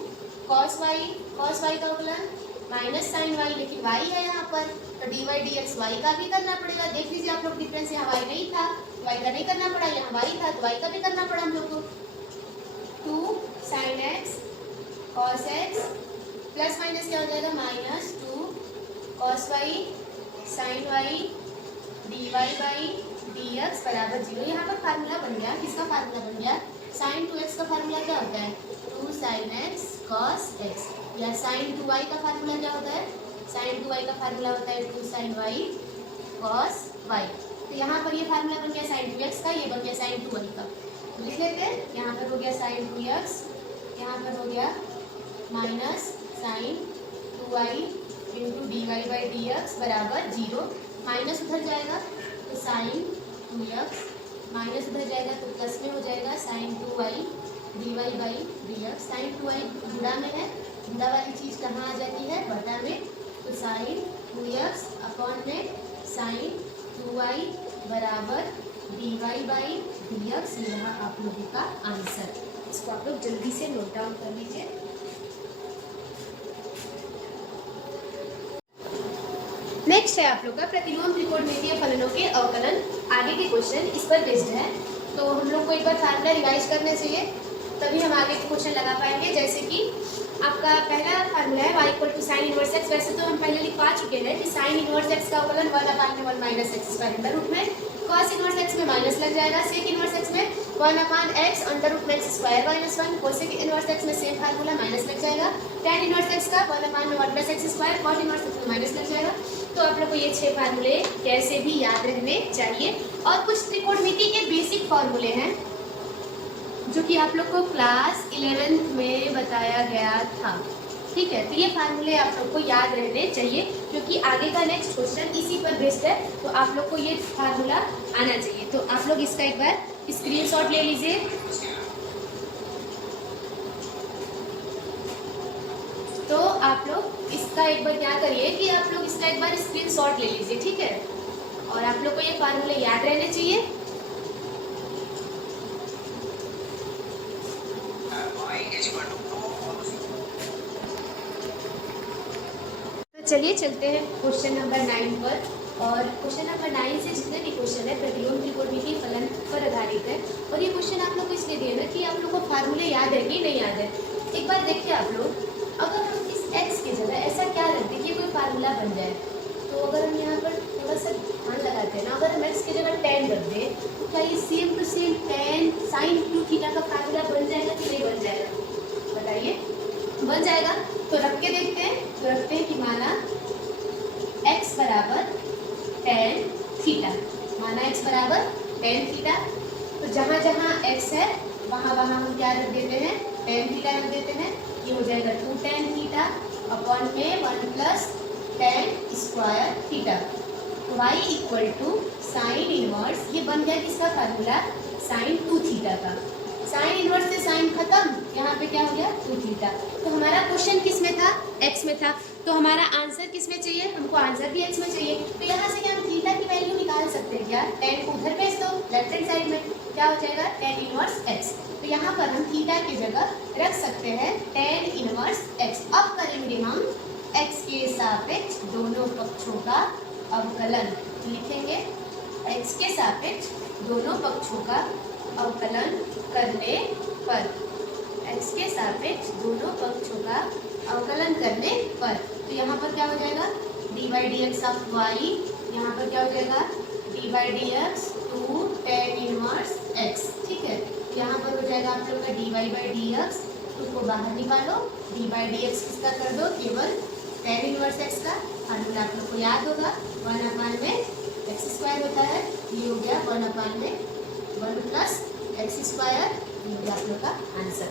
कॉस वाई का अवकलन माइनस साइन वाई, लेकिन वाई है यहाँ पर तो d y d x y का भी करना पड़ेगा। देख लीजिए आप लोग डिफरेंस, यहाँ वाई नहीं था, वाई का नहीं करना पड़ा, यहाँ वाई था तो वाई का भी करना पड़ा हम लोग को। 2 sine x cos x plus minus क्या हो जाएगा, minus 2 cos y sine y d y by d x बराबर 0। यहाँ पर फार्मूला बन गया, किसका फार्मूला बन गया, साइन 2x का फार्मूला क्या होता है, 2 साइन एक्स कॉस एक्स, या साइन 2y का फार्मूला क्या होता है, साइन 2y का फार्मूला होता है 2 साइन वाई कॉस वाई। तो यहाँ पर ये फार्मूला बन गया साइन 2x का, ये बन गया साइन 2y का। लिख लेते हैं, यहाँ पर हो गया साइन 2x, यहाँ पर हो गया minus sine 2y into d y by d x बराबर 0। माइनस उधर जाएगा तो साइन 2x, माइनस उधर जाएगा तो प्लस में हो जाएगा sine 2y d y by d x. Sine 2y जुड़ा में है, जुड़ा वाली चीज़ कहाँ आ जाती है, बटा में, तो साइन 2x अपॉन में साइन 2y बराबर d y by d x. यहाँ आप लोगों का आंसर, इसको आप लोग जल्दी से नोट डाउन कर लीजिए। नेक्स्ट है आप लोग का प्रतिलोम त्रिकोणमितीय फलनों के अवकलन। आगे के क्वेश्चन इस पर बेस्ड है, तो हम लोग को एक बार फार्मूला रिवाइज करना चाहिए, तभी हम आगे के क्वेश्चन लगा पाएंगे। जैसे कि आपका पहला फार्मूला है y equal to sine inverse x. वैसे तो हम पहले लिख पा चुके हैं कि साइन इनवर्स एक्स का अवकलन 1/1 minus x square under root में, cos इनवर्स एक्स में माइनस लग जाएगा, सेक इनवर्स एक्स में 1/x अंडर रूट में x square minus 1, cosec inverse x में सेम फार्मूला माइनस लग जाएगा, tan इनवर्स एक्स का 1/1 plus x square, cot inverse x में माइनस लग जाएगा। तो आप लोग को ये 6 फार्मूले कैसे भी याद रहने चाहिए। और कुछ त्रिकोणमिति के बेसिक फार्मूले हैं जो कि आप लोग को क्लास 11th में बताया गया था, ठीक है। तो ये फार्मूले आप लोग को याद रहने चाहिए, क्योंकि आगे का नेक्स्ट क्वेश्चन इसी पर बेस्ड है, तो आप लोग को ये फार्मूला आना चाहिए। तो आप लोग इसका एक बार स्क्रीनशॉट ले लीजिए। तो आप लोग इसका एक बार क्या करिए कि आप लोग इसका एक बार स्क्रीनशॉट ले लीजिए, ठीक है। और आप लोग को ये फार्मूले याद रहने चाहिए। चलिए चलते हैं क्वेश्चन नंबर 9 पर। और क्वेश्चन नंबर 9 से जितने भी क्वेश्चन है प्रतिलोम त्रिकोणमितीय फलन पर आधारित है। और ये क्वेश्चन आप लोग को इसलिए दिए ना कि आप लोग को फार्मूले याद है कि नहीं याद है। एक बार देखिए आप लोग, अगर हम इस x की जगह ऐसा क्या रख दें कि कोई फार्मूला बन जाए, तो अगर हम यहाँ पर थोड़ा सा ध्यान लगाते हैं ना, अगर हम x की जगह tan रख दें तो क्या ये same to same tan sin 2 theta का फार्मूला बन जाएगा कि नहीं बन जाएगा, बताइए। बन जाएगा। तो रख के देखते हैं। तो रखते हैं कि माना x बराबर tan थीटा, माना x बराबर tan थीटा। तो जहाँ जहाँ x है वहाँ वहाँ हम क्या रख देते हैं, tan थीटा रख देते हैं। ये हो जाएगा 2 tan थीटा अपॉन में 1 प्लस tan स्क्वायर थीटा। तो y equal to sine inverse, ये बन गया किसका फार्मूला, साइन 2 थीटा का। साइन इनवर्स से साइन खत्म, यहाँ पे क्या हो गया 2 थीटा। तो हमारा क्वेश्चन किस में था, x में था। तो हमारा आंसर किस में चाहिए, हमको आंसर भी x में चाहिए। तो यहाँ से क्या हम थीटा की वैल्यू निकाल सकते हैं क्या, tan को उधर भेज दो लेफ्ट हैंड साइड में, क्या हो जाएगा tan इनवर्स x। तो यहाँ पर हम थीटा की जगह रख सकते हैं tan इनवर्स x। अब करेंगे हम x के सापेक्ष दोनों पक्षों का अवकलन, लिखेंगे x के सापेक्ष दोनों पक्षों का अवकलन करने पर, x के सापेक्ष दोनों पक्षों का अवकलन करने पर। तो यहाँ पर क्या हो जाएगा dy dx ऑफ y, यहाँ पर क्या हो जाएगा dy dx 2 tan inverse x, ठीक है। यहाँ पर हो जाएगा आप लोग का dy बाई dx, उसको बाहर निकालो, dy dx किसका कर दो, केवल tan इनवर्स x का। फार्मूला आप लोग को याद होगा 1/में एक्स स्क्वायर होता है, ये हो गया 1/में 1 प्लस एक्स स्क्वायर, ये हो गया आप लोग का आंसर।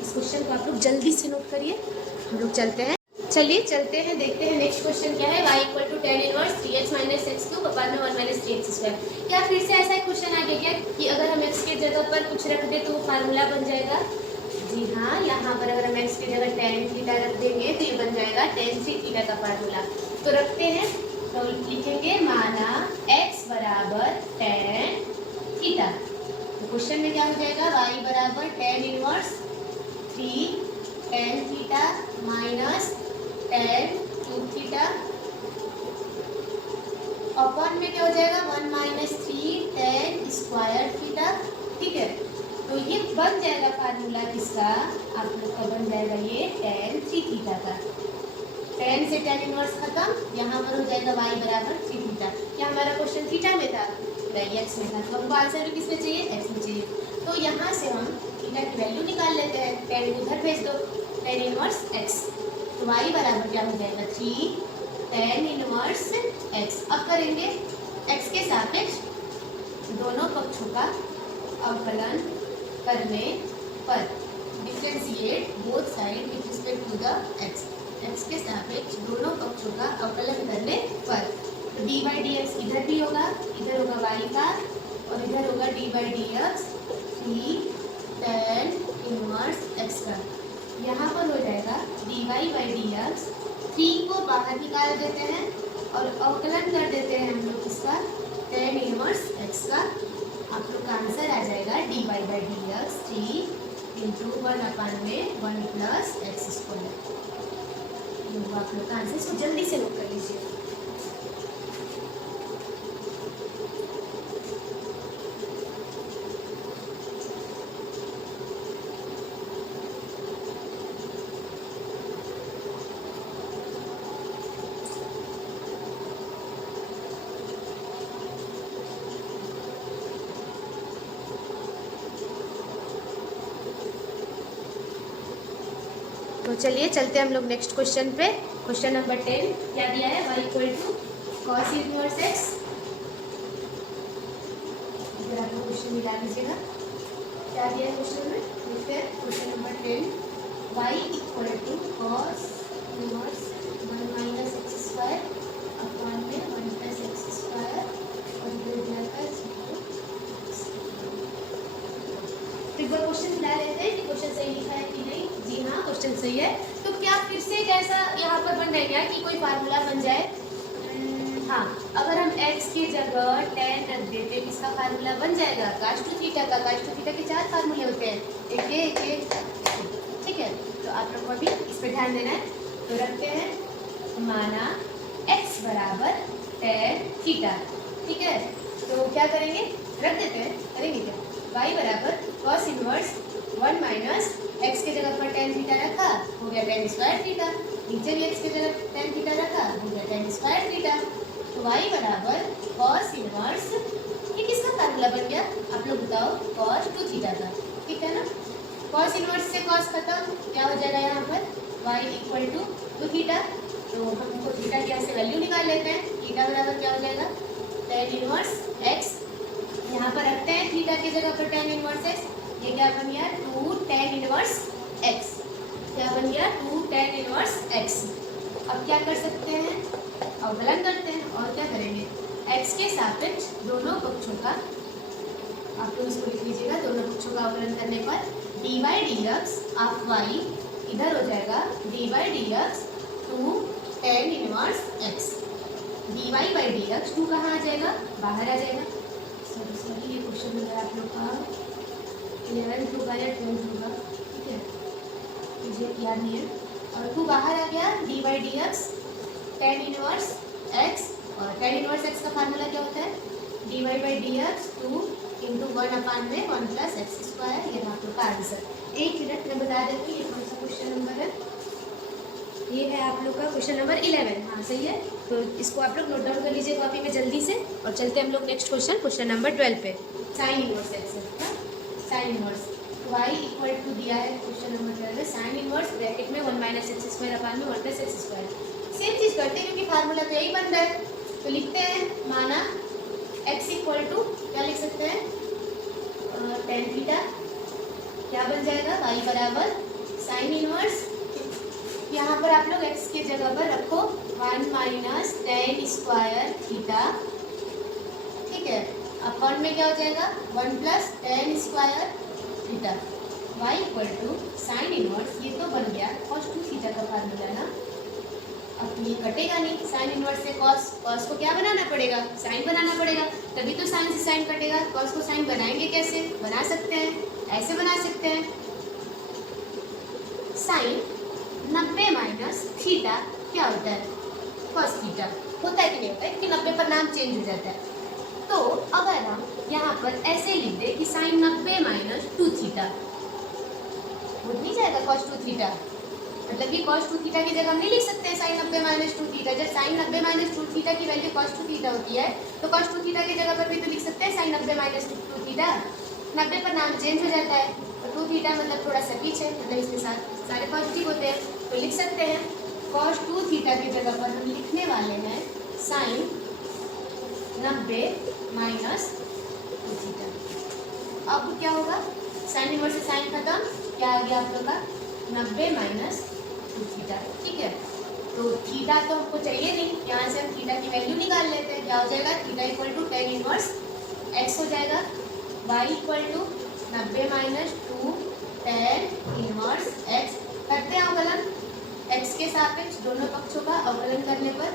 इस क्वेश्चन को आप लोग जल्दी से नोट करिए। हम लोग चलते हैं, चलिए चलते हैं, देखते हैं नेक्स्ट क्वेश्चन क्या है। y equal to tan inverse 3x minus x cube upon में 1 माइनस 3x स्क्वायर। क्या फिर से ऐसा क्वेश्चन आ गया क्या कि अगर हम x के जगह पर कुछ रख दे तो वो फार्मूला बन जाएगा। जी हाँ, यहाँ पर अगर हम x की जगह tan थीटा रख देंगे तो ये बन जाएगा tan 3 थीटा का फार्मूला। तो रखते हैं, तो लिखेंगे माना x बराबर tan थीटा। तो क्वेश्चन में क्या हो जाएगा y बराबर tan inverse 3 tan theta minus tan 2 theta upon में क्या हो जाएगा 1 माइनस 3 tan स्क्वायर थीटा, ठीक है। तो ये बन जाएगा फार्मूला किसका, आप लोग का बन जाएगा ये tan 3 थीटा का। tan से tan इनवर्स खत्म, यहाँ पर हो जाएगा y बराबर 3 थीटा। क्या हमारा क्वेश्चन थीटा में था, नहीं x में था। तो हमको आंसर भी किस में चाहिए, x में चाहिए। तो यहाँ से हम थीटा की वैल्यू निकाल लेते हैं, tan को उधर भेज दो, tan इनवर्स x। तो y बराबर क्या हो जाएगा 3 tan इनवर्स x। अब करेंगे x के सापेक्ष दोनों पक्षों का अवकलन करने पर, differentiate both side with respect to the x। x के सापेक्ष दोनों पक्षों का अवकलन करने पर, तो dy dx इधर भी होगा, इधर होगा y का और इधर होगा dy dx 3 tan inverse x का। यहाँ पर हो जाएगा dy बाई dx, 3 को बाहर निकाल देते हैं और अवकलन कर देते हैं हम लोग इसका tan इनवर्स x का। आप लोग का आंसर आ जाएगा dy बाई dx 3 इंटू 1/में 1 प्लस एक्स स्क्वायर। आप लोग का आंसर इसको जल्दी से नोट कर लीजिए। तो चलिए चलते हैं हम लोग नेक्स्ट क्वेश्चन पे। क्वेश्चन नंबर 10 क्या दिया है, y equal to cos inverse x। इधर आपको क्वेश्चन मिला लीजिएगा क्या दिया है क्वेश्चन में। देखते हैं question number 10, y equal to cos inverse 1 minus x square upon में 1 प्लस एक्स स्क्वायर और इधर दिया है 0। तो एक बार क्वेश्चन मिला लेते हैं कि क्वेश्चन सही लिखा है कि नहीं। जी हाँ, क्वेश्चन सही है। तो क्या फिर से कैसा यहाँ पर बन रहेगा कि कोई फार्मूला बन जाए। हाँ, अगर हम x की जगह tan रख देते हैं किसका फार्मूला बन जाएगा, cos टू थीटा का। cos टू थीटा के 4 फार्मूले होते हैं, एक ये एक ये। ठीक है, तो आप लोग को अभी इस पर ध्यान देना है। तो रखते हैं माना x बराबर tan थीटा। ठीक है, तो क्या करेंगे, रख देते हैं, करेंगे क्या, y बराबर cos इनवर्स 1 माइनस x के जगह पर tan थीटा रखा, हो गया tan स्क्वायर थीटा। नीचे भी x के जगह tan थीटा रखा, हो गया tan स्क्वायर थीटा। तो y बराबर cos इनवर्स, ये किसका फार्मूला बन गया, आप लोग बताओ, cos टू थीटा का। ठीक है ना, cos इनवर्स से cos खत्म, क्या हो जाएगा यहाँ पर y इक्वल टू थीटा। तो हमको थीटा की यहाँ से वैल्यू निकाल लेते हैं। थीटा बराबर क्या हो जाएगा, tan इनवर्स x। यहाँ पर रखते हैं थीटा की जगह पर tan इनवर्स x। ये क्या बन गया, 2 tan इनवर्स x। क्या बन गया, 2 tan इनवर्स x। अब क्या कर सकते हैं, अवकलन करते हैं। और क्या करेंगे, x के सापेक्ष दोनों पक्षों का, आप लोग इसको लिख लीजिएगा, दोनों पक्षों का अवकलन करने पर dy dx ऑफ y इधर हो जाएगा dy dx 2 tan inverse x। dy by dx 2 कहाँ आ जाएगा, बाहर आ जाएगा। सॉरी ये क्वेश्चन नंबर आप लोग का 11th होगा या 12th होगा। ठीक है, मुझे याद नहीं है। और 2 बाहर आ गया, dy by dx tan inverse x। और tan इनवर्स x का फार्मूला क्या होता है, dy by dx 2 इंटू 1 अपान में 1 प्लस एक्स स्क्वायर। ये आप लोग का आंसर। एक मिनट में बता देती हूँ ये कौन सा क्वेश्चन नंबर है। ये है आप लोग का क्वेश्चन नंबर 11। हाँ सही है, तो इसको आप लोग नोट डाउन कर लीजिए कॉपी में जल्दी से। और चलते हैं हम लोग नेक्स्ट क्वेश्चन, क्वेश्चन नंबर 12 पे। साइन इनवर्स एक्स है, sine inverse y equal to दिया है क्वेश्चन नंबर 12 में, साइन इनवर्स ब्रैकेट में 1 माइनस एक्स स्क्वायर अपान में 1 प्लस एक्स स्क्वायर। सेम चीज़ करते हैं क्योंकि फार्मूला तो यही बन रहा है। तो लिखते हैं माना x इक्वल टू क्या लिख सकते हैं, tan थीटा। क्या बन जाएगा, y बराबर साइन इनवर्स, यहाँ पर आप लोग x के जगह पर रखो 1 माइनस tan स्क्वायर थीटा। ठीक है, अपन में क्या हो जाएगा 1 plus tan square theta. y equal to sine inverse, ये तो बन गया cos टू थीटा का फार्मूला ना। अब ये कटेगा नहीं, साइन इनवर्स से cos, cos को क्या बनाना पड़ेगा, साइन बनाना पड़ेगा, तभी तो साइन से साइन कटेगा। cos को साइन बनाएंगे कैसे, बना सकते हैं, ऐसे बना सकते हैं, साइन 90 माइनस थीटा क्या होता है, cos थीटा होता है कि नहीं होता है, कि 90 पर नाम चेंज हो जाता है। तो अगर हम यहाँ पर ऐसे लिख दें कि साइन 90 माइनस 2 थीटा, हो नहीं जाएगा cos 2 थीटा, मतलब कि cos 2 थीटा की जगह हम नहीं लिख सकते हैं साइन 90 माइनस 2 थीटा। जब साइन 90 माइनस 2 थीटा की वैल्यू cos 2 थीटा होती है, तो cos 2 थीटा की जगह पर भी तो लिख सकते हैं साइन 90 माइनस 2 थीटा। 90 पर नाम चेंज हो जाता है, और 2 थीटा मतलब थोड़ा सा पीछे, मतलब इसके साथ सारे पॉजिटिव होते हैं, तो लिख सकते हैं cos 2 थीटा की जगह पर हम लिखने वाले हैं साइन 90 माइनस 2 थीटा। अब क्या होगा, साइन इनवर्स से साइन खत्म, क्या आ गया आप लोग का 90 माइनस 2 थीटा। ठीक है, तो थीटा तो हमको चाहिए नहीं, यहाँ से हम थीटा की वैल्यू निकाल लेते हैं। क्या हो जाएगा, theta equal to tan inverse x हो जाएगा, y equal to 90 minus 2 tan inverse x। करते हैं अवकलन, x के सापेक्ष दोनों पक्षों का अवकलन करने पर,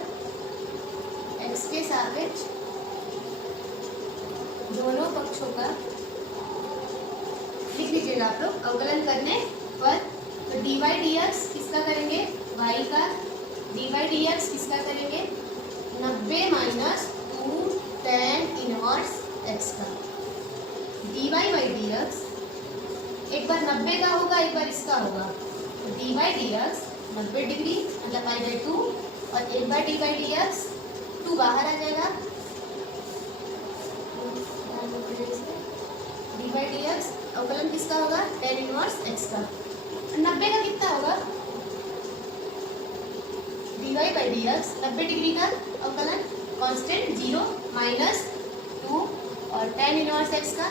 x के सापेक्ष दोनों पक्षों का लिख लीजिएगा आप लोग अवकलन करने पर। तो dy dx किसका करेंगे, y का, dy dx किसका करेंगे 90 माइनस 2 tan इनवर्स x का। dy by dx एक बार 90 का होगा, एक बार इसका होगा, तो dy dx 90 डिग्री मतलब पाई बाई 2, और एक बार dy dx 2 बाहर आ जाएगा, dy by dx अवकलन किसका होगा tan इनवर्स x का। 90 का कितना होगा dy by d x 90 degree का अवकलन कांस्टेंट 0 माइनस 2 और tan इनवर्स x का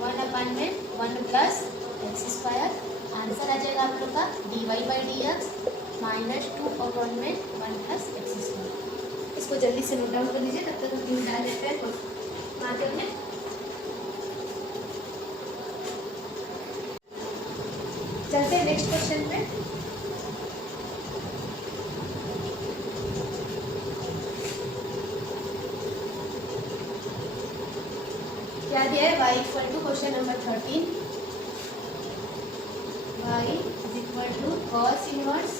1/1 प्लस एक्स स्क्वायर। आंसर आ जाएगा आप लोग का dy by d x minus 2/1 में 1 प्लस एक्स स्क्वायर। इसको जल्दी से नोट डाउन कर लीजिए, तब तक हम ड्यू डाल देते हैं माध्यम में। चलते हैं नेक्स्ट क्वेश्चन पे। क्या दिया है y equal to question number 13 y is equal to cos inverse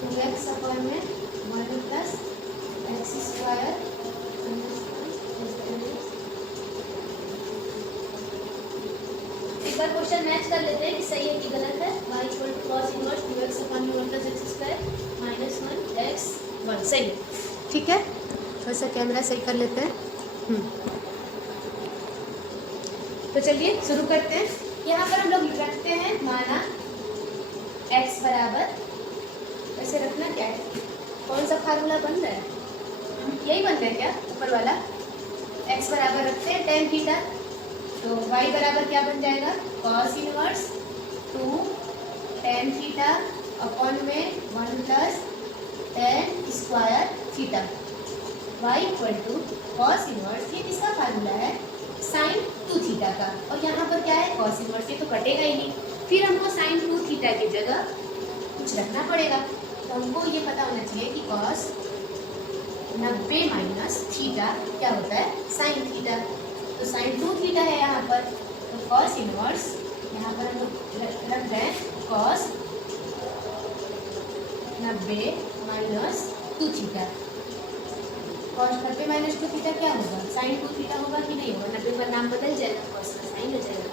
2x upon में 1 प्लस एक्स स्क्वायर। एक बार क्वेश्चन मैच कर लेते हैं कि सही है कि गलत है। y equal to cos inverse 2x upon में 1 plus x square minus 1 x 1 सही। ठीक है, थोड़ा सा कैमरा सही कर लेते हैं। तो चलिए शुरू करते हैं। यहाँ पर हम लोग रखते हैं माना x बराबर, ऐसे रखना क्या है, कौन सा फार्मूला बन रहा है, यही बन रहा है क्या ऊपर वाला। x बराबर रखते हैं tan थीटा, तो y बराबर क्या बन जाएगा cos inverse 2 tan theta upon में 1 plus tan square theta. y equal to cos inverse, ये किसका फार्मूला है sin 2 थीटा का, और यहाँ पर क्या है cos इनवर्स, ये तो कटेगा ही नहीं। फिर हमको sin 2 थीटा की जगह कुछ रखना पड़ेगा, तो हमको ये पता होना चाहिए कि cos 90 माइनस थीटा क्या होता है sin थीटा। तो sin 2 थीटा है यहाँ पर, तो cos इनवर्स यहाँ पर हम लोग रख रहे हैं cos 90 minus 2 theta. cos 90 minus 2 theta क्या होगा sin 2 थीटा होगा कि नहीं होगा। 90 का नाम बदल जाएगा, cos का साइन हो जाएगा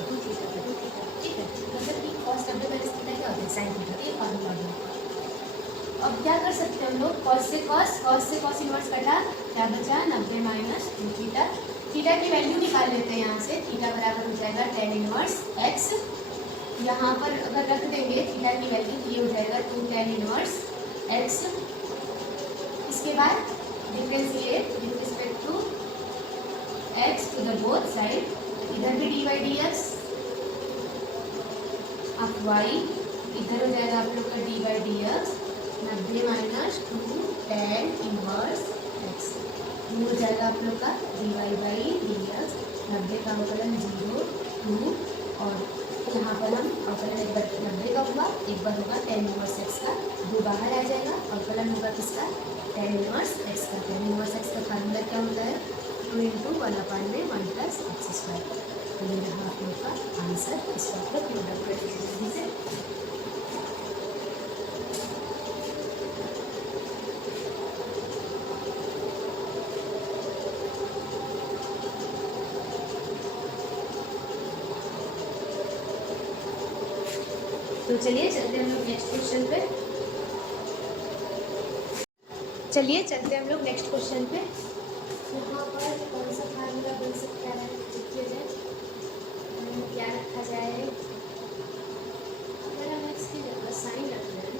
2 थीटा का 2 थीटा। ठीक है, मतलब कि cos 90 माइनस थीटा क्या होता है sin थीटा। ये फार्मूला है। अब क्या कर सकते हैं हम लोग, cos से cos इनवर्स कटा, क्या बचा 90 माइनस 2 थीटा। थीटा की वैल्यू निकाल लेते हैं यहाँ से, थीटा बराबर हो जाएगा tan इनवर्स x। यहाँ पर अगर रख देंगे थीटा की वैल्यू, ये हो जाएगा 2 tan इनवर्स x। इसके बाद differentiate with respect to x to the both side, इधर भी dy बाई डी एक्स, अब y इधर हो जाएगा आप लोग का dy by d x 90 minus 2 tan inverse x। ये हो जाएगा आप लोग का dy बाई डी एक्स 90 का अवकलन 0 2, और यहाँ पर हम अवकलन एक बार 90 का होगा, एक बार होगा tan इनवर्स x का, 2 बाहर आ जाएगा, अवकलन होगा किसका tan इनवर्स x का। tan इनवर्स x का फार्मूला क्या होता है 2 इंटू 1/1 प्लस एक्स स्क्वायर। तो ये रहा आप लोग का आंसर। इसको आप लोग नोट डाउन कर लीजिए जल्दी से। तो चलिए चलते हम लोग नेक्स्ट क्वेश्चन पे। चलिए चलते हम लोग नेक्स्ट क्वेश्चन पे। यहाँ पर कौन सा फार्मूला बन सकता है, देखिए जाए क्या रखा जाए। अगर हम इसकी जगह साइन रख रहे हैं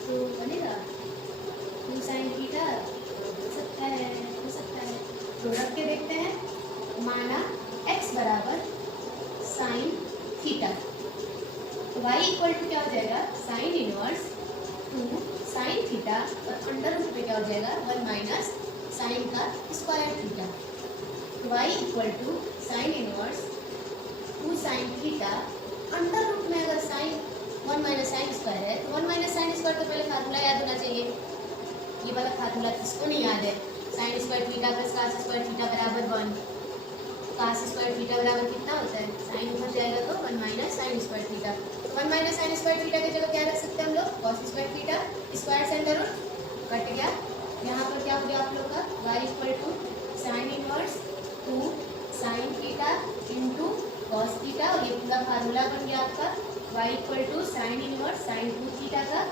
तो बनेगा 2 sin थीटा, हो सकता है। तो रख के देखते हैं। माना x बराबर साइन थीटा, तो y इक्वल टू क्या हो जाएगा साइन इनवर्स 2 साइन थीटा, और अंडर रूट में क्या हो जाएगा 1 माइनस साइन का स्क्वायर थीटा। तो y equal to sine inverse 2 sine theta, under root में अगर साइन 1 माइनस साइन स्क्वायर है, तो 1 माइनस साइन स्क्वायर तो पहले फार्मूला याद होना चाहिए। ये वाला फार्मूला किसको नहीं याद है, sine square theta plus cos square theta बराबर 1। कास स्क्वायर थीटा बराबर कितना होता है, साइन उधर जाएगा तो 1 minus sign square theta. 1 minus sign square theta की जगह क्या रख सकते हैं हम लोग कॉस स्क्वायर थीटा, स्क्वायर से अंडर रूट कट गया। यहाँ पर क्या हो गया आप लोग का y equal to sine inverse 2 sine theta into cos theta, और ये पूरा फार्मूला बन गया आपका y equal to sine inverse sine 2 theta का।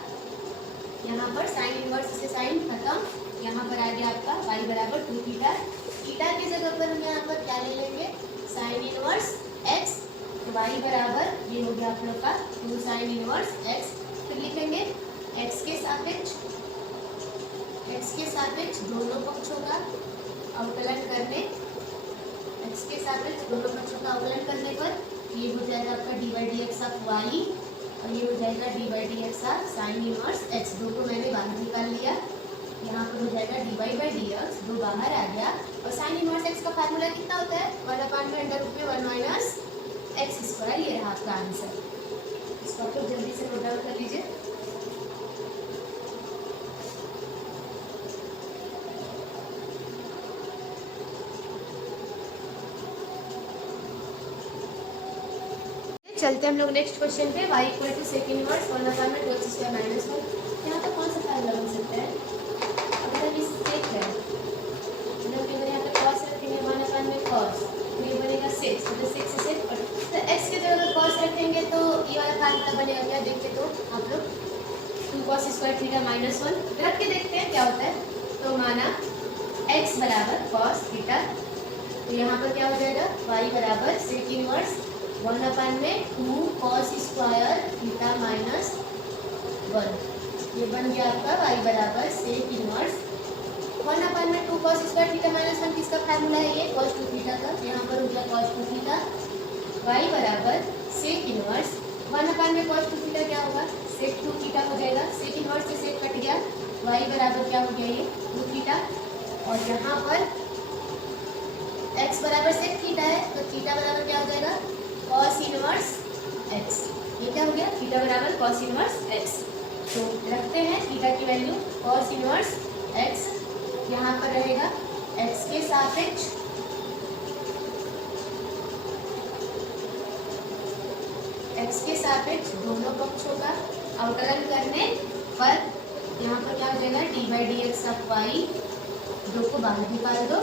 यहाँ पर साइन इनवर्स से साइन खत्म, यहाँ पर आ गया आपका y बराबर 2 थीटा। थीटा की जगह पर हम यहाँ पर क्या ले लेंगे साइन इनवर्स x, तो y बराबर ये हो गया आप लोग का 2 साइन इनवर्स x। फिर लिखेंगे एक्स के सापेक्ष दोनों पक्षों का अवकलन करने, एक्स के सापेक्ष दोनों पक्षों का अवकलन करने पर ये हो जाएगा आपका d by d x of y और ये हो जाएगा d by d x of sine inverse x. दो को मैंने बाहर निकाल लिया, यहाँ पर हो जाएगा d y by d x, दो बाहर आ गया। और साइन इनवर्स एक्स का फार्मूला कितना होता है? 1/√1 माइनस एक्स स्क्वायर। ये रहा आपका आंसर। इसको आप लोग जल्दी से नोट डाउन कर लीजिए। चलते हम लोग नेक्स्ट क्वेश्चन पे। y equal to sec inverse 1/2x² minus 1। यहाँ पर कौन सा फार्मूला बन सकता है? अगर इस सेक है मतलब अगर यहाँ पे cos रखेंगे 1/cos तो ये बनेगा 6, मतलब 6 से सेक। तो x की जगह अगर cos रखेंगे तो ये वाला फार्मूला बनेगा क्या? देखते तो आप लोग 2cos² थीटा माइनस 1 रख के देखते हैं क्या होता है। तो माना x बराबर cos थीटा, तो यहाँ पर क्या हो जाएगा? y बराबर sec inverse 1/2 cos² theta minus 1। ये बन गया आपका y बराबर sec inverse 1/2 cos² theta minus 1। किसका फार्मूला है? ये cos 2 थीटा का। यहाँ पर हो गया cos 2 थीटा। y बराबर सेक इनवर्स 1/2 cos 2 थीटा क्या होगा? सेक 2 थीटा हो जाएगा। सेक इनवर्स से सेक कट गया, y बराबर क्या हो गया? ये 2 थीटा। और यहाँ पर x बराबर सेक थीटा है तो थीटा बराबर क्या हो जाएगा? cos inverse x। ये क्या हो गया? थीटा बराबर cos इनवर्स x। तो रखते हैं थीटा की वैल्यू cos इनवर्स x। यहाँ पर रहेगा x के सापेक्ष दोनों पक्षों का अवकलन करने पर यहाँ पर क्या हो जाएगा? D by d x of y. दो को बाहर निकाल दो,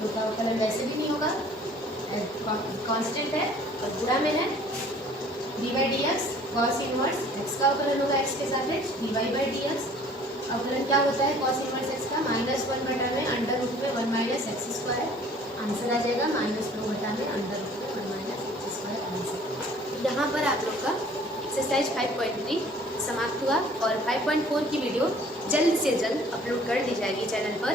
दो का अवकलन वैसे भी नहीं होगा, कांस्टेंट है और गुणा में है। D by d x cos inverse x का अवकलन होगा x के सापेक्ष d y by d x. अवकलन क्या होता है कॉस इनवर्स एक्स का? -1/√1 माइनस एक्स स्क्वायर। आंसर आ जाएगा -2/√1 माइनस एक्स स्क्वायर आंसर। यहाँ पर आप लोग का एक्सरसाइज 5.3 समाप्त हुआ और 5.4 की वीडियो जल्द से जल्द अपलोड कर दी जाएगी चैनल पर।